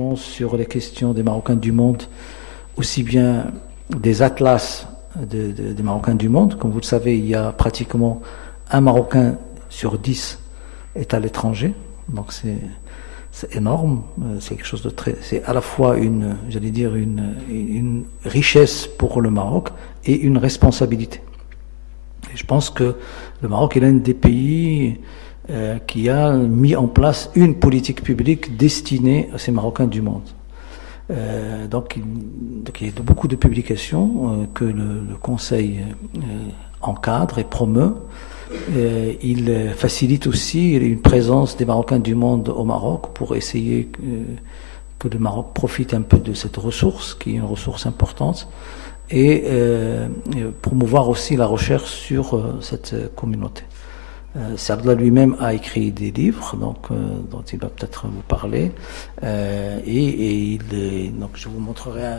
spécifiquement sur les questions des Marocains du monde, aussi bien des atlas des Marocains du monde. Comme vous le savez, il y a pratiquement un Marocain sur 10 est à l'étranger, donc c'est énorme, c'est quelque chose de très, c'est à la fois une richesse pour le Maroc et une responsabilité. Et je pense que le Maroc est l'un des pays qui a mis en place une politique publique destinée à ces Marocains du monde. Donc il y a beaucoup de publications que le Conseil encadre et promeut. Il facilite aussi une présence des Marocains du monde au Maroc pour essayer que le Maroc profite un peu de cette ressource, qui est une ressource importante, et promouvoir aussi la recherche sur cette communauté. Saadallah lui-même a écrit des livres, dont il va peut-être vous parler, donc je vous montrerai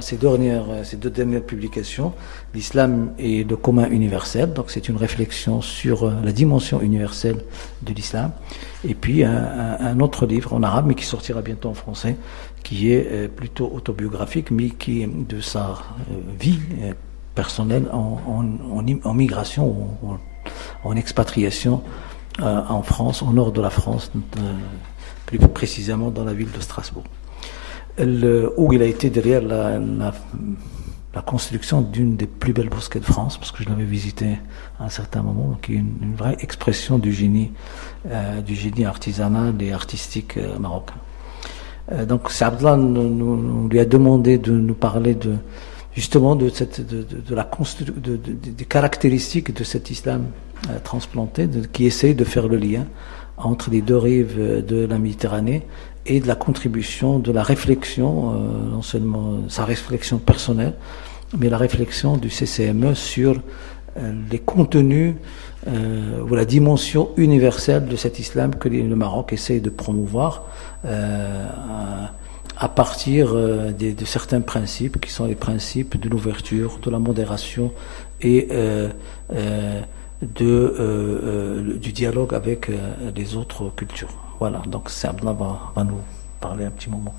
ces deux dernières publications, l'islam et le commun universel. Donc c'est une réflexion sur la dimension universelle de l'islam. Et puis un autre livre en arabe, mais qui sortira bientôt en français, qui est plutôt autobiographique, mais qui est de sa vie personnelle en migration, en expatriation en France, au nord de la France, plus précisément dans la ville de Strasbourg, où il a été derrière la construction d'une des plus belles mosquées de France, parce que je l'avais visité à un certain moment, qui est une vraie expression du génie artisanal et artistique marocain. Donc Saadallah nous lui a demandé de nous parler justement des caractéristiques de cet islam transplanté, qui essaye de faire le lien entre les deux rives de la Méditerranée et de la contribution de la réflexion, non seulement sa réflexion personnelle, mais la réflexion du CCME sur les contenus ou la dimension universelle de cet islam que le Maroc essaye de promouvoir à partir de certains principes qui sont les principes de l'ouverture, de la modération et du dialogue avec les autres cultures. Voilà, donc Saadallah va nous parler un petit moment.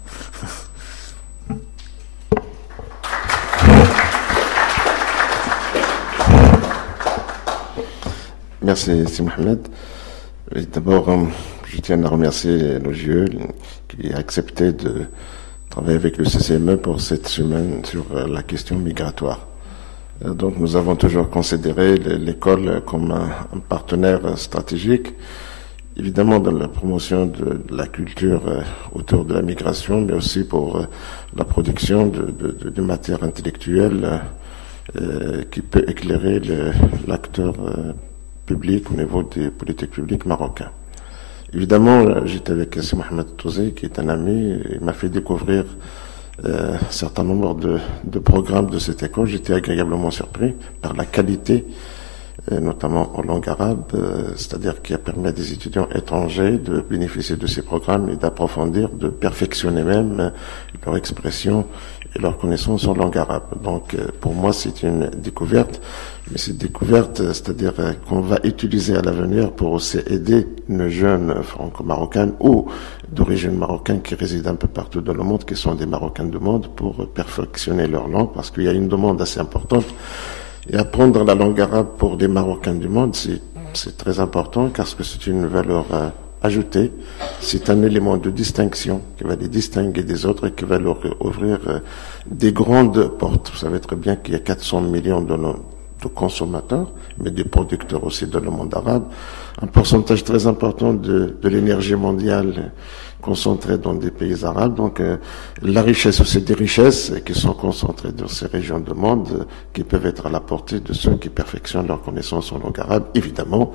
Merci, c'est Mohamed. D'abord, je tiens à remercier l'OGE qui a accepté de travailler avec le CCME pour cette semaine sur la question migratoire. Donc nous avons toujours considéré l'école comme un partenaire stratégique, évidemment dans la promotion de la culture autour de la migration, mais aussi pour la production de matière intellectuelle qui peut éclairer l'acteur public au niveau des politiques publiques marocains. Évidemment, j'étais avec S. Mohamed Touzé, qui est un ami, il m'a fait découvrir un certain nombre de programmes de cette école. J'étais agréablement surpris par la qualité, notamment en langue arabe, c'est-à-dire qui a permis à des étudiants étrangers de bénéficier de ces programmes et d'approfondir, de perfectionner même leur expression et leur connaissance en langue arabe. Donc, pour moi, c'est une découverte. Mais cette découverte, c'est-à-dire qu'on va utiliser à l'avenir pour aussi aider nos jeunes franco-marocains ou d'origine marocaine qui résident un peu partout dans le monde, qui sont des Marocains du monde, pour perfectionner leur langue, parce qu'il y a une demande assez importante. Et apprendre la langue arabe pour des Marocains du monde, c'est très important, parce que c'est une valeur ajoutée. C'est un élément de distinction qui va les distinguer des autres et qui va leur ouvrir des grandes portes. Vous savez très bien qu'il y a 400 millions de consommateurs, mais des producteurs aussi dans le monde arabe. Un pourcentage très important de l'énergie mondiale concentrée dans des pays arabes. Donc la richesse, c'est des richesses qui sont concentrées dans ces régions du monde qui peuvent être à la portée de ceux qui perfectionnent leur connaissance en langue arabe, évidemment,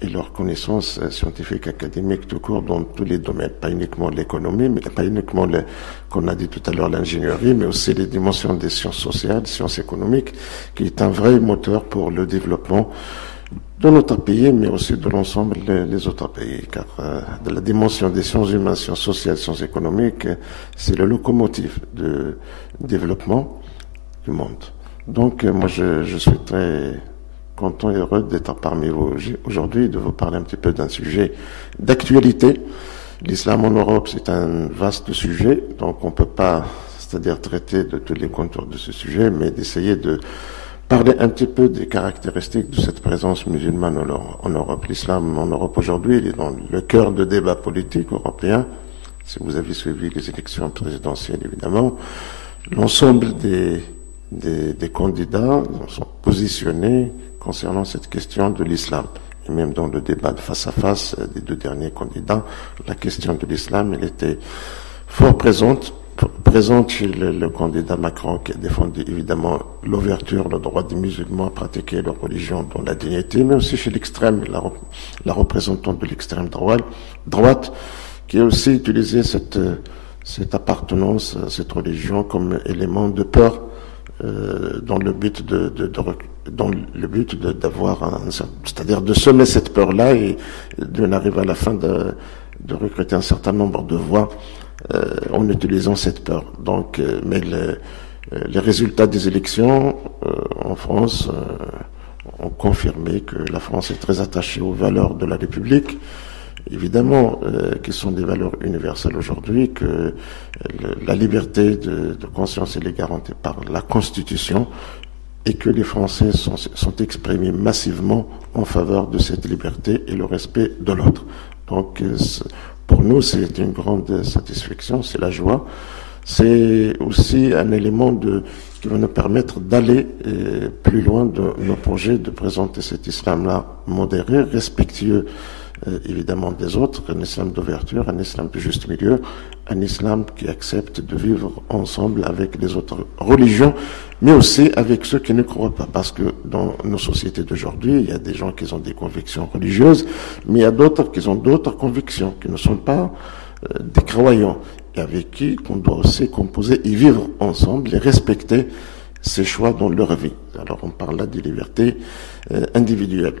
et leur connaissance scientifique, académique, tout court, dans tous les domaines, pas uniquement l'économie, mais pas uniquement, qu'on a dit tout à l'heure, l'ingénierie, mais aussi les dimensions des sciences sociales, des sciences économiques, qui est un vrai moteur pour le développement de notre pays, mais aussi de l'ensemble des autres pays, car de la dimension des sciences humaines, sciences sociales, sciences économiques, c'est le locomotive de développement du monde. Donc, moi, je suis très content et heureux d'être parmi vous aujourd'hui, de vous parler un petit peu d'un sujet d'actualité L'islam en Europe, c'est un vaste sujet, donc on ne peut pas, c'est-à-dire traiter de tous les contours de ce sujet, mais d'essayer de parler un petit peu des caractéristiques de cette présence musulmane en Europe. L'islam en Europe aujourd'hui, il est dans le cœur de débat politique européen. Si vous avez suivi les élections présidentielles, évidemment, l'ensemble des candidats sont positionnés concernant cette question de l'islam. Et même dans le débat de face à face des deux derniers candidats, la question de l'islam, elle était fort présente chez le candidat Macron, qui a défendu évidemment l'ouverture, le droit des musulmans à pratiquer leur religion dans la dignité, mais aussi chez l'extrême, la représentante de l'extrême droite, qui a aussi utilisé cette appartenance à cette religion comme élément de peur, dans le but d'avoir c'est-à-dire de semer cette peur-là et d'en arriver à la fin de recruter un certain nombre de voix en utilisant cette peur. Donc, mais les résultats des élections en France ont confirmé que la France est très attachée aux valeurs de la République. Évidemment, qui sont des valeurs universelles aujourd'hui, que la liberté de conscience elle est garantie par la Constitution et que les Français sont exprimés massivement en faveur de cette liberté et le respect de l'autre. Donc, pour nous, c'est une grande satisfaction, c'est la joie. C'est aussi un élément qui va nous permettre d'aller plus loin de nos projets, de présenter cet islam-là modéré, respectueux évidemment des autres, un islam d'ouverture, un islam de juste milieu, un islam qui accepte de vivre ensemble avec les autres religions, mais aussi avec ceux qui ne croient pas. Parce que dans nos sociétés d'aujourd'hui, il y a des gens qui ont des convictions religieuses, mais il y a d'autres qui ont d'autres convictions, qui ne sont pas des croyants, et avec qui on doit aussi composer et vivre ensemble et respecter ces choix dans leur vie. Alors on parle là de liberté individuelle.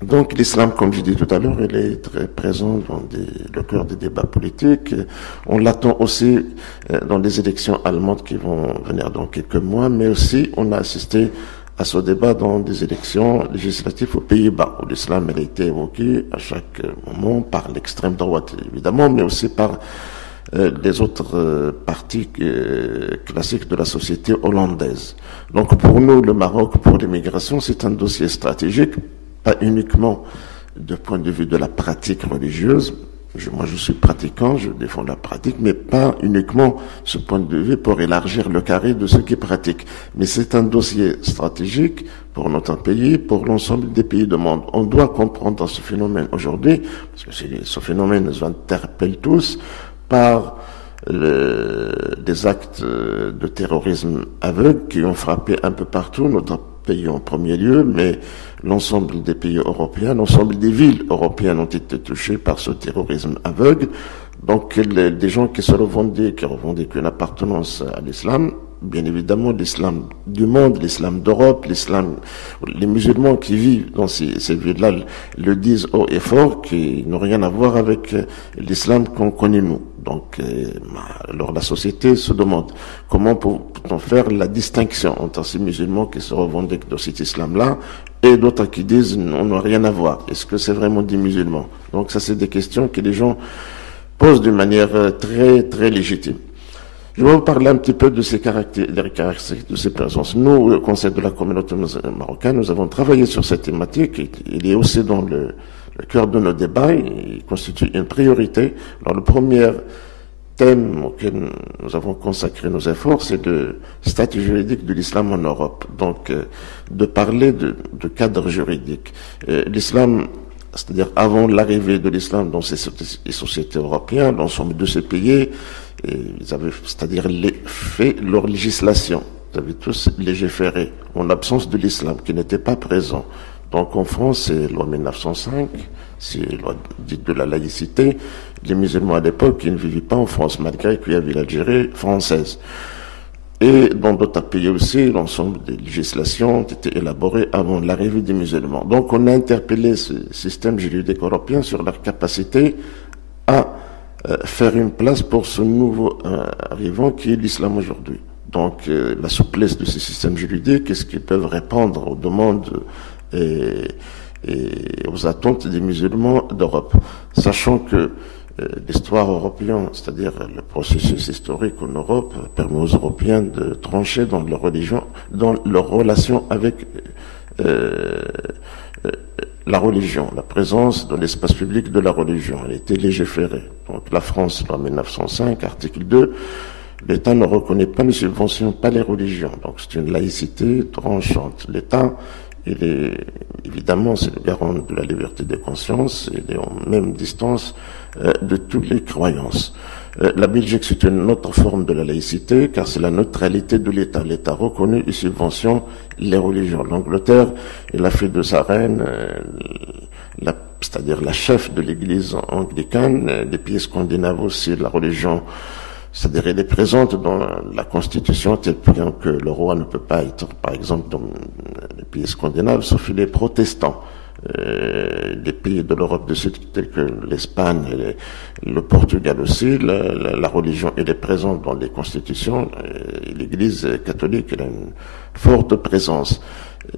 Donc l'islam, comme je dis tout à l'heure, il est très présent dans le cœur des débats politiques. On l'attend aussi dans les élections allemandes qui vont venir dans quelques mois, mais aussi on a assisté à ce débat dans des élections législatives aux Pays-Bas, où l'islam a été évoqué à chaque moment par l'extrême droite, évidemment, mais aussi par les autres partis classiques de la société hollandaise. Donc pour nous, le Maroc, pour l'immigration, c'est un dossier stratégique, pas uniquement du point de vue de la pratique religieuse. Moi, je suis pratiquant, je défends la pratique, mais pas uniquement ce point de vue pour élargir le carré de ceux qui pratiquent. Mais c'est un dossier stratégique pour notre pays, pour l'ensemble des pays du monde. On doit comprendre ce phénomène aujourd'hui, parce que ce phénomène nous interpelle tous, par des actes de terrorisme aveugle qui ont frappé un peu partout, notre pays en premier lieu, mais l'ensemble des pays européens, l'ensemble des villes européennes ont été touchées par ce terrorisme aveugle. Donc, des gens qui revendiquent une appartenance à l'islam, bien évidemment, l'islam du monde, l'islam d'Europe, les musulmans qui vivent dans ces villes-là le disent haut et fort, qui n'ont rien à voir avec l'islam qu'on connaît nous. Donc, alors la société se demande comment peut-on faire la distinction entre ces musulmans qui se revendiquent de cet islam-là et d'autres qui disent on n'a rien à voir. Est-ce que c'est vraiment des musulmans? Donc ça, c'est des questions que les gens posent d'une manière très, très légitime. Je vais vous parler un petit peu de ces caractéristiques de ces présences. Nous, au Conseil de la communauté marocaine, nous avons travaillé sur cette thématique. Il est aussi dans le cœur de nos débats. Il constitue une priorité. Alors, le premier thème auquel nous avons consacré nos efforts, c'est le statut juridique de l'islam en Europe. Donc, de parler de cadre juridique. L'islam, c'est-à-dire avant l'arrivée de l'islam dans ces sociétés européennes, l'ensemble de ces pays, ils avaient, c'est-à-dire fait leur législation. Ils avaient tous légiféré en l'absence de l'islam qui n'était pas présent. Donc en France, c'est loi 1905, c'est loi dite de la laïcité. Les musulmans à l'époque, ils ne vivaient pas en France, malgré qu'il y avait l'Algérie française. Et dans d'autres pays aussi, l'ensemble des législations ont été élaborées avant l'arrivée des musulmans. Donc on a interpellé ce système juridique européen sur leur capacité à faire une place pour ce nouveau arrivant qui est l'islam aujourd'hui. Donc la souplesse de ces systèmes juridiques, est-ce qu'ils peuvent répondre aux demandes et aux attentes des musulmans d'Europe, sachant que l'histoire européenne, c'est-à-dire le processus historique en Europe, permet aux Européens de trancher dans leur religion, dans leur relation avec la religion, la présence dans l'espace public de la religion. Elle était légiférée. Donc la France, loi 1905, article 2, l'État ne reconnaît pas, ne subventionne pas les religions. Donc c'est une laïcité tranchante. L'État, il est, évidemment, c'est le garant de la liberté de conscience, il est en même distance de toutes les croyances. La Belgique, c'est une autre forme de la laïcité, car c'est la neutralité de l'État. L'État reconnaît et subventionne les religions. L'Angleterre, il a fait de sa reine, c'est-à-dire la chef de l'Église anglicane. Les pays scandinaves aussi, la religion, c'est-à-dire elle est présente dans la Constitution, tel que le roi ne peut pas être, par exemple, dans les pays scandinaves, sauf les protestants. Les pays de l'Europe du Sud, tels que l'Espagne et le Portugal aussi, la religion elle est présente dans les constitutions. L'Église catholique elle a une forte présence.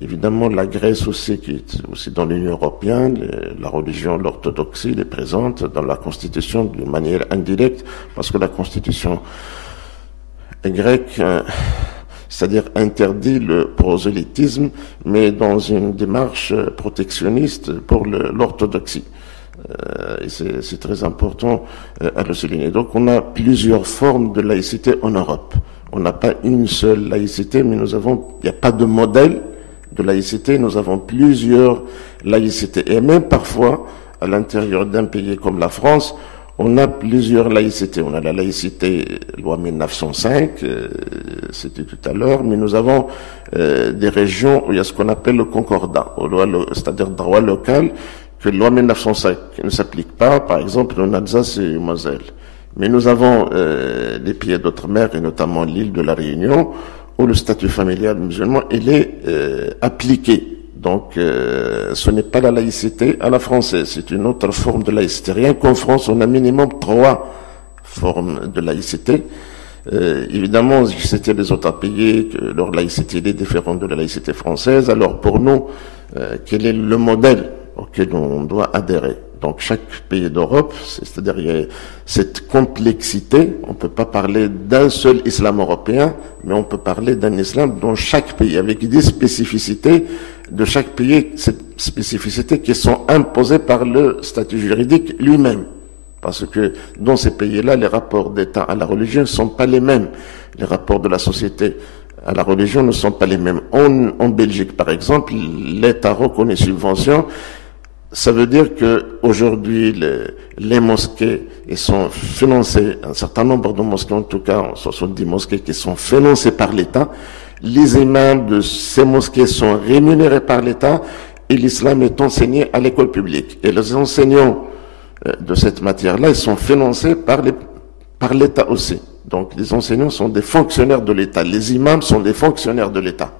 Évidemment, la Grèce aussi, qui est aussi dans l'Union européenne, la religion, l'orthodoxie, elle est présente dans la Constitution d'une manière indirecte, parce que la Constitution grecque, c'est-à-dire interdit le prosélytisme, mais dans une démarche protectionniste pour l'orthodoxie. Et c'est très important à le souligner. Donc on a plusieurs formes de laïcité en Europe. On n'a pas une seule laïcité, mais il n'y a pas de modèle de laïcité, nous avons plusieurs laïcités. Et même parfois, à l'intérieur d'un pays comme la France, on a plusieurs laïcités. On a la laïcité loi 1905, c'était tout à l'heure, mais nous avons des régions où il y a ce qu'on appelle le concordat, c'est-à-dire droit local, que loi 1905 ne s'applique pas, par exemple en Alsace et Moselle. Mais nous avons les pays d'outre-mer, et notamment l'île de la Réunion, où le statut familial musulman il est appliqué. Donc, ce n'est pas la laïcité à la française, c'est une autre forme de laïcité. Rien qu'en France, on a minimum 3 formes de laïcité. Évidemment, c'était les autres pays, que leur laïcité est différente de la laïcité française. Alors, pour nous, quel est le modèle auquel on doit adhérer? Donc, chaque pays d'Europe, c'est-à-dire il y a cette complexité. On ne peut pas parler d'un seul islam européen, mais on peut parler d'un islam dans chaque pays, avec des spécificités de chaque pays, ces spécificités qui sont imposées par le statut juridique lui-même. Parce que dans ces pays-là, les rapports d'État à la religion ne sont pas les mêmes. Les rapports de la société à la religion ne sont pas les mêmes. En Belgique, par exemple, l'État reconnaît subventions. Ça veut dire que aujourd'hui les mosquées sont financées, un certain nombre de mosquées en tout cas, 70 mosquées qui sont financées par l'État. Les imams de ces mosquées sont rémunérés par l'État et l'islam est enseigné à l'école publique. Et les enseignants de cette matière-là, ils sont financés par l'État aussi. Donc les enseignants sont des fonctionnaires de l'État. Les imams sont des fonctionnaires de l'État.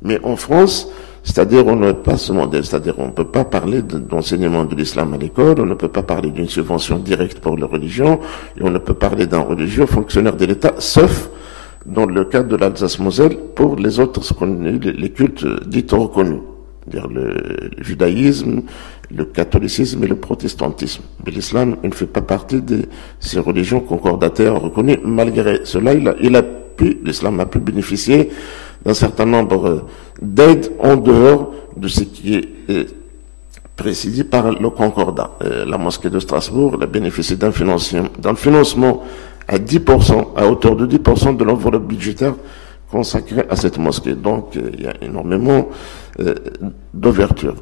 Mais en France, c'est-à-dire on n'a pas ce modèle, c'est-à-dire on ne peut pas parler d'enseignement de l'islam à l'école, on ne peut pas parler d'une subvention directe pour la religion, et on ne peut parler d'un religieux fonctionnaire de l'État, sauf dans le cas de l'Alsace-Moselle, pour les autres, ce qu'on est les cultes dits reconnus, c'est-à-dire le judaïsme, le catholicisme et le protestantisme. Mais l'islam, il ne fait pas partie de ces religions concordataires reconnues. Malgré cela, l'islam a pu bénéficier d'un certain nombre d'aides en dehors de ce qui est précisé par le concordat. La mosquée de Strasbourg a bénéficié d'un financement à 10%, à hauteur de 10% de l'enveloppe budgétaire consacrée à cette mosquée. Donc, il y a énormément d'ouverture.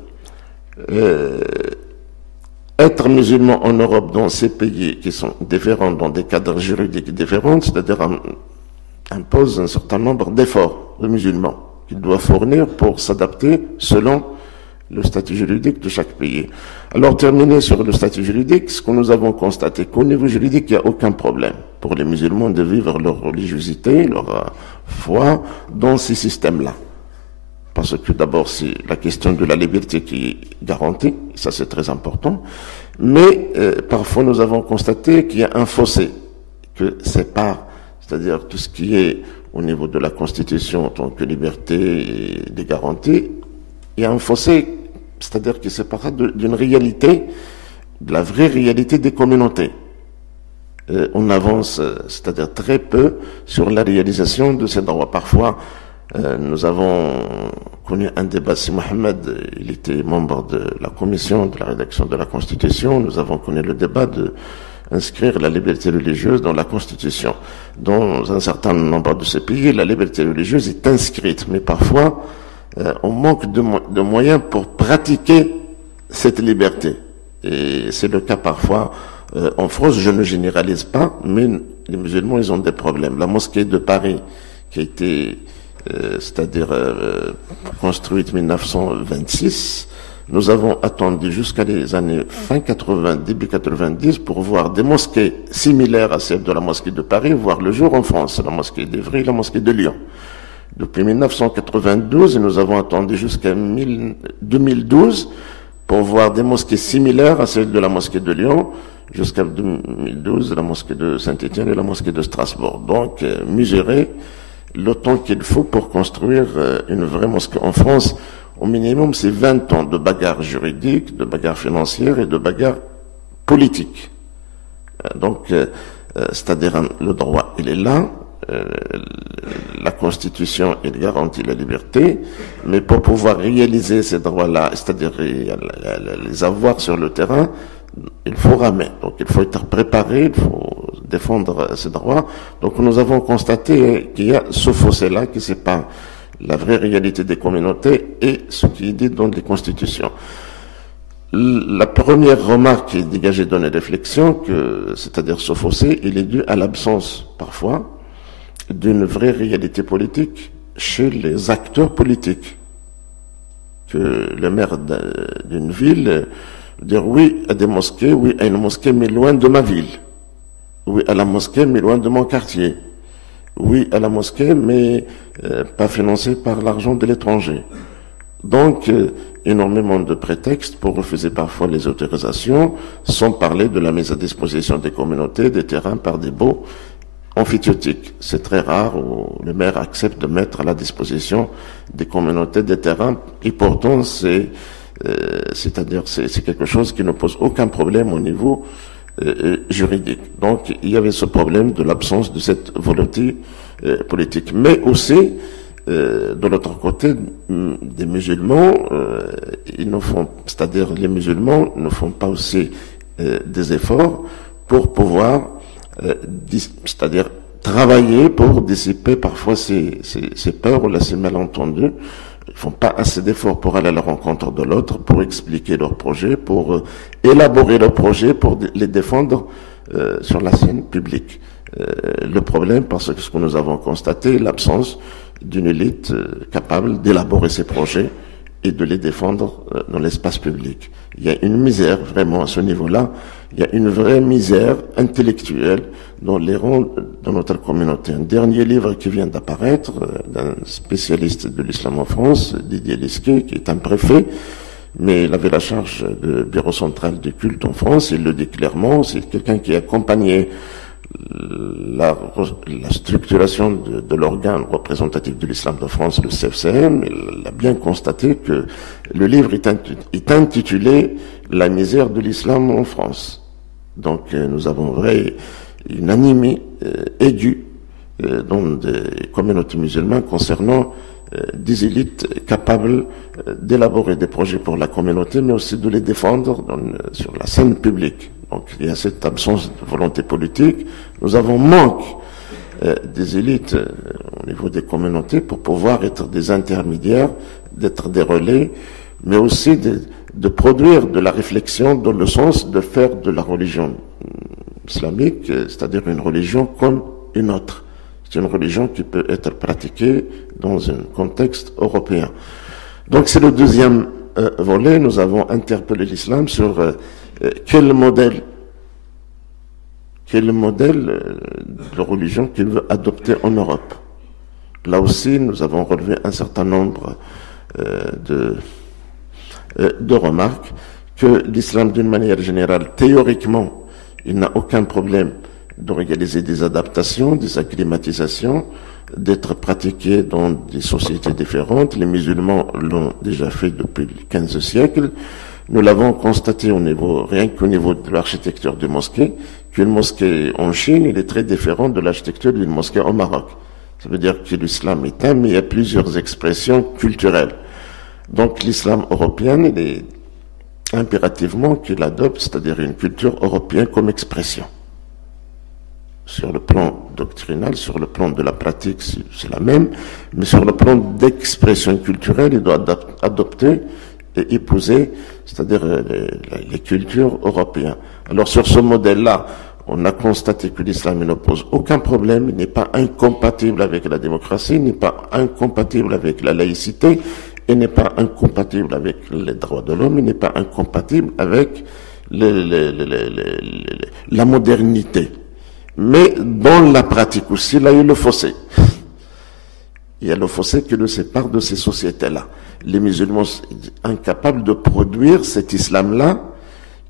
Être musulman en Europe, dans ces pays qui sont différents, dans des cadres juridiques différents, c'est-à-dire impose un certain nombre d'efforts de musulmans qu'il doit fournir pour s'adapter selon le statut juridique de chaque pays. Alors, terminer sur le statut juridique, ce que nous avons constaté, qu'au niveau juridique, il n'y a aucun problème pour les musulmans de vivre leur religiosité, leur foi dans ces systèmes-là. Parce que d'abord, c'est la question de la liberté qui est garantie, ça c'est très important, mais parfois nous avons constaté qu'il y a un fossé que sépare, c'est-à-dire tout ce qui est au niveau de la Constitution en tant que liberté et des garanties, il y a un fossé, c'est-à-dire qui sépare d'une réalité de la vraie réalité des communautés. On avance, c'est-à-dire très peu, sur la réalisation de ces droits. Parfois, nous avons connu un débat. Si Mohamed, il était membre de la commission de la rédaction de la Constitution, nous avons connu le débat de inscrire la liberté religieuse dans la Constitution. Dans un certain nombre de ces pays, la liberté religieuse est inscrite, mais parfois, on manque de moyens pour pratiquer cette liberté. Et c'est le cas parfois en France. Je ne généralise pas, mais les musulmans, ils ont des problèmes. La mosquée de Paris, qui a été construite en 1926, nous avons attendu jusqu'à les années fin 80, début 90 pour voir des mosquées similaires à celles de la mosquée de Paris voir le jour en France, la mosquée d'Évry, la mosquée de Lyon. Depuis 1992, nous avons attendu jusqu'à 2012 pour voir des mosquées similaires à celles de la mosquée de Lyon, jusqu'à 2012, la mosquée de Saint-Étienne et la mosquée de Strasbourg. Donc, mesurer le temps qu'il faut pour construire une vraie mosquée en France. Au minimum, c'est 20 ans de bagarre juridique, de bagarre financière et de bagarre politique. Donc, c'est-à-dire le droit, il est là, la Constitution, il garantit la liberté, mais pour pouvoir réaliser ces droits-là, c'est-à-dire les avoir sur le terrain, il faut ramer. Donc, il faut être préparé, il faut défendre ces droits. Donc, nous avons constaté qu'il y a ce fossé-là, que c'est pas la vraie réalité des communautés et ce qui est dit dans les constitutions. La première remarque qui est dégagée dans les réflexions, c'est-à-dire ce fossé, il est dû à l'absence, parfois, d'une vraie réalité politique chez les acteurs politiques. Que le maire d'une ville dire oui à des mosquées, oui à une mosquée, mais loin de ma ville. Oui à la mosquée, mais loin de mon quartier. Oui à la mosquée, mais pas financée par l'argent de l'étranger. Donc, énormément de prétextes pour refuser parfois les autorisations, sans parler de la mise à disposition des communautés, des terrains par des baux amphithéotiques. C'est très rare où le maire accepte de mettre à la disposition des communautés des terrains, et pourtant c'est-à-dire c'est quelque chose qui ne pose aucun problème au niveau juridique. Donc il y avait ce problème de l'absence de cette volonté politique. Mais aussi, de l'autre côté, des musulmans, c'est-à-dire les musulmans ne font pas aussi des efforts pour pouvoir, c'est-à-dire travailler pour dissiper parfois ces peurs ou ces malentendus. Ils font pas assez d'efforts pour aller à la rencontre de l'autre, pour expliquer leurs projets, pour élaborer leurs projets, pour les défendre sur la scène publique. Le problème, parce que ce que nous avons constaté, l'absence d'une élite capable d'élaborer ces projets et de les défendre dans l'espace public. Il y a une misère vraiment à ce niveau-là. Il y a une vraie misère intellectuelle dans les rangs de notre communauté. Un dernier livre qui vient d'apparaître d'un spécialiste de l'islam en France, Didier Lesquet, qui est un préfet, mais il avait la charge du bureau central du culte en France. Il le dit clairement, c'est quelqu'un qui a accompagné la structuration de l'organe représentatif de l'islam de France, le CFCM. Il a bien constaté que le livre est intitulé « La misère de l'islam en France ». Donc nous avons une anémie aiguë dans des communautés musulmanes concernant des élites capables d'élaborer des projets pour la communauté, mais aussi de les défendre sur la scène publique. Donc il y a cette absence de volonté politique. Nous avons manque des élites au niveau des communautés pour pouvoir être des intermédiaires, d'être des relais, mais aussi de produire de la réflexion dans le sens de faire de la religion islamique, c'est-à-dire une religion comme une autre. C'est une religion qui peut être pratiquée dans un contexte européen. Donc c'est le deuxième volet. Nous avons interpellé l'islam sur quel modèle de religion qu'il veut adopter en Europe. Là aussi, nous avons relevé un certain nombre de remarques que l'islam, d'une manière générale, théoriquement, il n'a aucun problème de réaliser des adaptations, des acclimatisations, d'être pratiqué dans des sociétés différentes. Les musulmans l'ont déjà fait depuis le XVe siècle, Nous l'avons constaté rien qu'au niveau de l'architecture de mosquée, qu'une mosquée en Chine, il est très différent de l'architecture d'une mosquée au Maroc. Ça veut dire que l'islam est un, mais il y a plusieurs expressions culturelles. Donc l'islam européen, il est impérativement qu'il adopte, c'est-à-dire une culture européenne comme expression. Sur le plan doctrinal, sur le plan de la pratique, c'est la même, mais sur le plan d'expression culturelle, il doit adopter et épouser, c'est-à-dire les cultures européennes. Alors sur ce modèle-là, on a constaté que l'islam ne pose aucun problème, il n'est pas incompatible avec la démocratie, il n'est pas incompatible avec la laïcité, il n'est pas incompatible avec les droits de l'homme, il n'est pas incompatible avec la modernité. Mais dans la pratique aussi, là, il y a le fossé. Il y a le fossé qui le sépare de ces sociétés-là. Les musulmans sont incapables de produire cet islam-là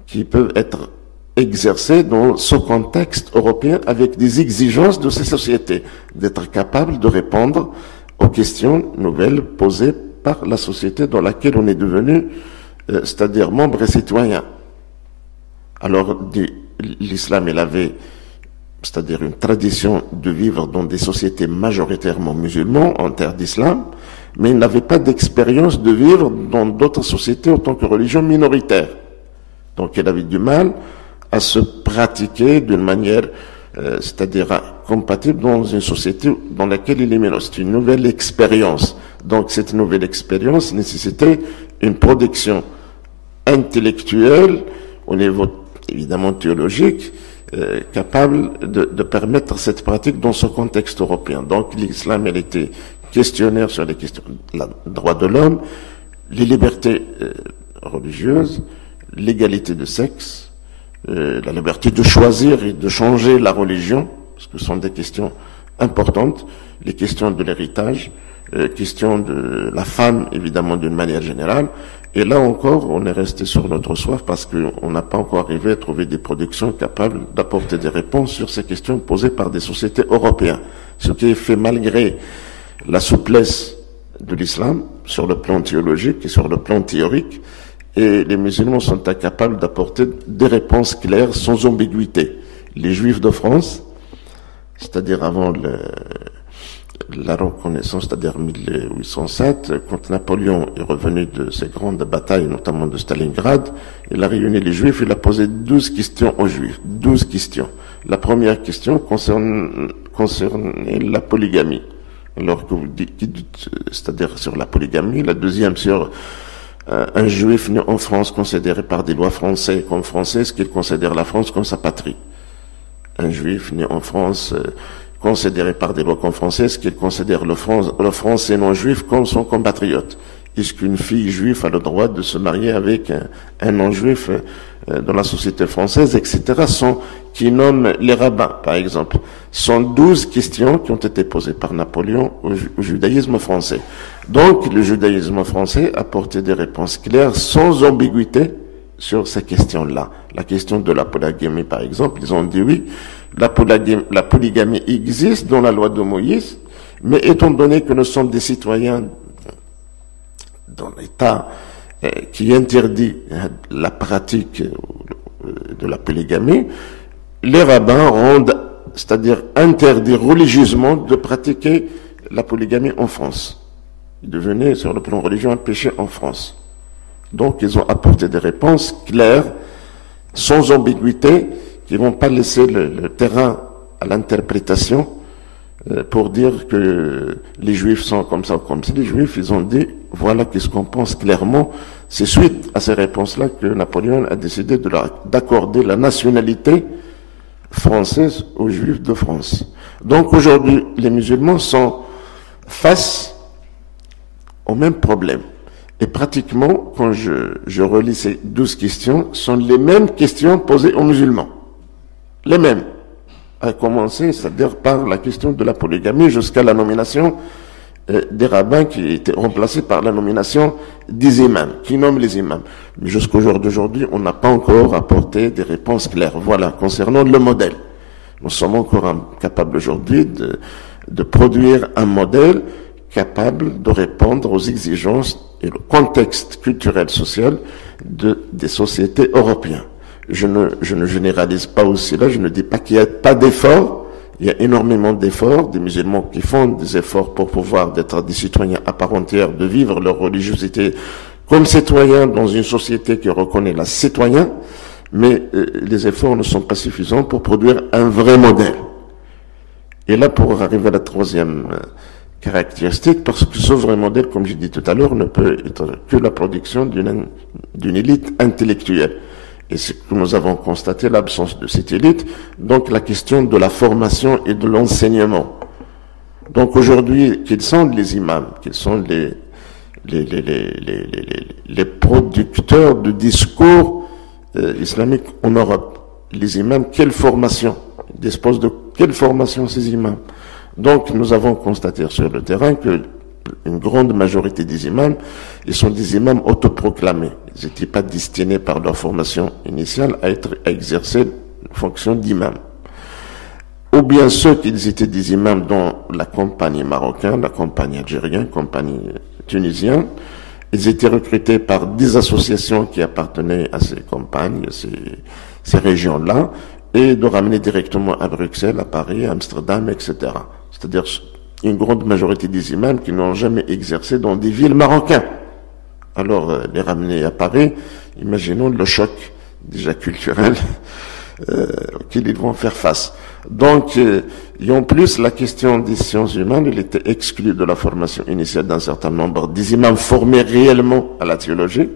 qui peut être exercé dans ce contexte européen avec des exigences de ces sociétés, d'être capables de répondre aux questions nouvelles posées par la société dans laquelle on est devenu, c'est-à-dire membre et citoyen. Alors, l'islam, il avait, c'est-à-dire une tradition de vivre dans des sociétés majoritairement musulmanes en terre d'islam, mais il n'avait pas d'expérience de vivre dans d'autres sociétés en tant que religion minoritaire. Donc il avait du mal à se pratiquer d'une manière, c'est-à-dire compatible dans une société dans laquelle il est mineur. C'est une nouvelle expérience. Donc cette nouvelle expérience nécessitait une production intellectuelle au niveau évidemment théologique, capable de permettre cette pratique dans ce contexte européen. Donc l'islam, elle était questionnaire sur les questions des droits de l'homme, les libertés religieuses, l'égalité de sexe, la liberté de choisir et de changer la religion, parce que ce sont des questions importantes, les questions de l'héritage, questions de la femme, évidemment, d'une manière générale. Et là encore, on est resté sur notre soif parce qu'on n'a pas encore arrivé à trouver des productions capables d'apporter des réponses sur ces questions posées par des sociétés européennes. Ce qui est fait malgré la souplesse de l'islam sur le plan théologique et sur le plan théorique, et les musulmans sont incapables d'apporter des réponses claires sans ambiguïté. Les Juifs de France, c'est-à-dire avant la reconnaissance, c'est-à-dire 1807, quand Napoléon est revenu de ses grandes batailles, notamment de Stalingrad, il a réuni les Juifs, il a posé 12 questions aux Juifs. 12 questions. La première question concernait la polygamie. Alors que vous dites, c'est-à-dire sur la polygamie, la deuxième sur un Juif né en France considéré par des lois françaises comme français, est-ce qu'il considère la France comme sa patrie? Un Juif né en France considéré par des lois comme français, est-ce qu'il considère le français non juif comme son compatriote? Est-ce qu'une fille juive a le droit de se marier avec un non-juif dans la société française, etc., qui nomment les rabbins, par exemple? Ce sont 12 questions qui ont été posées par Napoléon au judaïsme français. Donc, le judaïsme français a apporté des réponses claires, sans ambiguïté, sur ces questions-là. La question de la polygamie, par exemple, ils ont dit oui, la polygamie existe dans la loi de Moïse, mais étant donné que nous sommes des citoyens dans l'État qui interdit la pratique de la polygamie, les rabbins rendent, c'est-à-dire interdit religieusement de pratiquer la polygamie en France. Il devenait, sur le plan religieux, un péché en France. Donc, ils ont apporté des réponses claires, sans ambiguïté, qui ne vont pas laisser le terrain à l'interprétation pour dire que les Juifs sont comme ça ou comme ça. Les Juifs, ils ont dit, voilà qu'est-ce qu'on pense clairement. C'est suite à ces réponses-là que Napoléon a décidé d'accorder la nationalité française aux Juifs de France. Donc, aujourd'hui, les musulmans sont face au même problème. Et pratiquement, quand je relis ces 12 questions, sont les mêmes questions posées aux musulmans. Les mêmes. À commencer, c'est-à-dire par la question de la polygamie jusqu'à la nomination des rabbins qui étaient remplacés par la nomination des imams, qui nomment les imams. Mais jusqu'au jour d'aujourd'hui, on n'a pas encore apporté des réponses claires. Voilà, concernant le modèle. Nous sommes encore incapables aujourd'hui de produire un modèle capable de répondre aux exigences et le contexte culturel social des sociétés européennes. Je ne généralise pas aussi là, je ne dis pas qu'il n'y a pas d'efforts. Il y a énormément d'efforts, des musulmans qui font des efforts pour pouvoir être des citoyens à part entière, de vivre leur religiosité comme citoyens dans une société qui reconnaît la citoyen, mais les efforts ne sont pas suffisants pour produire un vrai modèle. Et là, pour arriver à la troisième caractéristique, parce que ce vrai modèle, comme j'ai dit tout à l'heure, ne peut être que la production d'une élite intellectuelle. Et c'est que nous avons constaté l'absence de cette élite, donc la question de la formation et de l'enseignement. Donc aujourd'hui, quels sont les imams, quels sont les producteurs de discours islamiques en Europe? Les imams, quelle formation? Ils disposent de quelle formation ces imams? Donc nous avons constaté sur le terrain que une grande majorité des imams, ils sont des imams autoproclamés. Ils n'étaient pas destinés par leur formation initiale à exercer une fonction d'imam. Ou bien ceux qui étaient des imams dans la campagne marocaine, la campagne algérienne, la campagne tunisienne, ils étaient recrutés par des associations qui appartenaient à ces campagnes, ces régions-là, et de ramener directement à Bruxelles, à Paris, à Amsterdam, etc. C'est-à-dire une grande majorité des imams qui n'ont jamais exercé dans des villes marocaines. Alors, les ramener à Paris, imaginons le choc, déjà culturel, auquel ils vont faire face. Donc, et en plus, la question des sciences humaines, elle était exclue de la formation initiale d'un certain nombre des imams formés réellement à la théologie.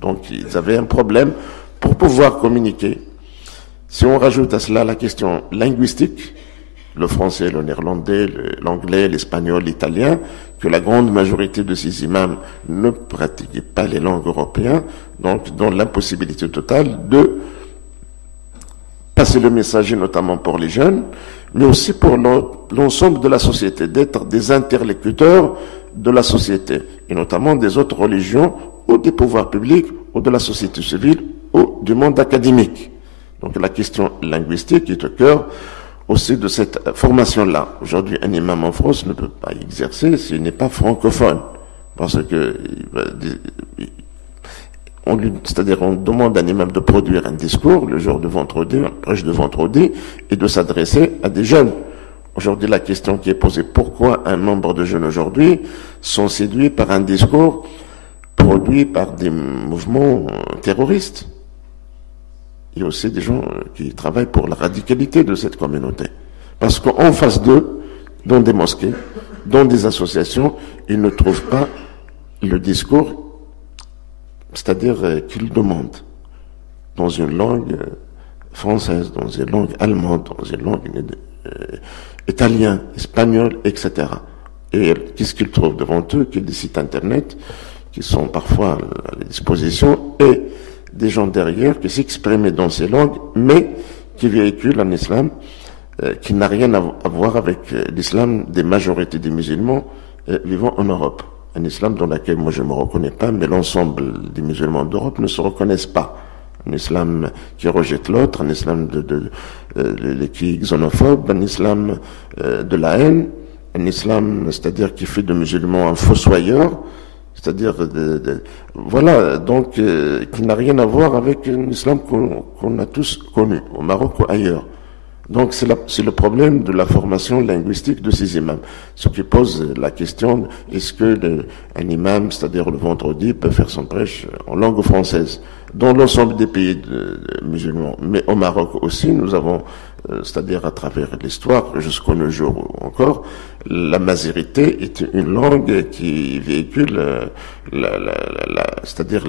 Donc, ils avaient un problème pour pouvoir communiquer. Si on rajoute à cela la question linguistique, le français, le néerlandais, l'anglais, l'espagnol, l'italien, que la grande majorité de ces imams ne pratiquaient pas les langues européennes, donc dans l'impossibilité totale de passer le message, notamment pour les jeunes, mais aussi pour l'ensemble de la société, d'être des interlocuteurs de la société, et notamment des autres religions, ou des pouvoirs publics, ou de la société civile, ou du monde académique. Donc la question linguistique est au cœur aussi de cette formation-là. Aujourd'hui, un imam en France ne peut pas exercer s'il n'est pas francophone. Parce que, c'est-à-dire, on demande à un imam de produire un discours le jour de vendredi, un prêche de vendredi, et de s'adresser à des jeunes. Aujourd'hui, la question qui est posée, pourquoi un nombre de jeunes aujourd'hui sont séduits par un discours produit par des mouvements terroristes? Il y a aussi des gens qui travaillent pour la radicalité de cette communauté. Parce qu'en face d'eux, dans des mosquées, dans des associations, ils ne trouvent pas le discours, c'est-à-dire qu'ils demandent dans une langue française, dans une langue allemande, dans une langue italienne, espagnole, etc. Et qu'est-ce qu'ils trouvent devant eux? Qu'ils des sites internet qui sont parfois à la disposition et des gens derrière qui s'expriment dans ces langues, mais qui véhiculent un islam qui n'a rien à voir avec l'islam des majorités des musulmans vivant en Europe. Un islam dans lequel moi je ne me reconnais pas, mais l'ensemble des musulmans d'Europe ne se reconnaissent pas. Un islam qui rejette l'autre, un islam qui est xénophobe, un islam de la haine, un islam, c'est-à-dire qui fait de musulmans un fossoyeur, c'est-à-dire, voilà, donc, qui n'a rien à voir avec un islam qu'on a tous connu, au Maroc ou ailleurs. Donc, c'est le problème de la formation linguistique de ces imams. Ce qui pose la question, est-ce que un imam, c'est-à-dire le vendredi, peut faire son prêche en langue française? Dans l'ensemble des pays musulmans, mais au Maroc aussi, nous avons, c'est-à-dire à travers l'histoire, jusqu'au nos jours encore, la mazérité est une langue qui véhicule c'est-à-dire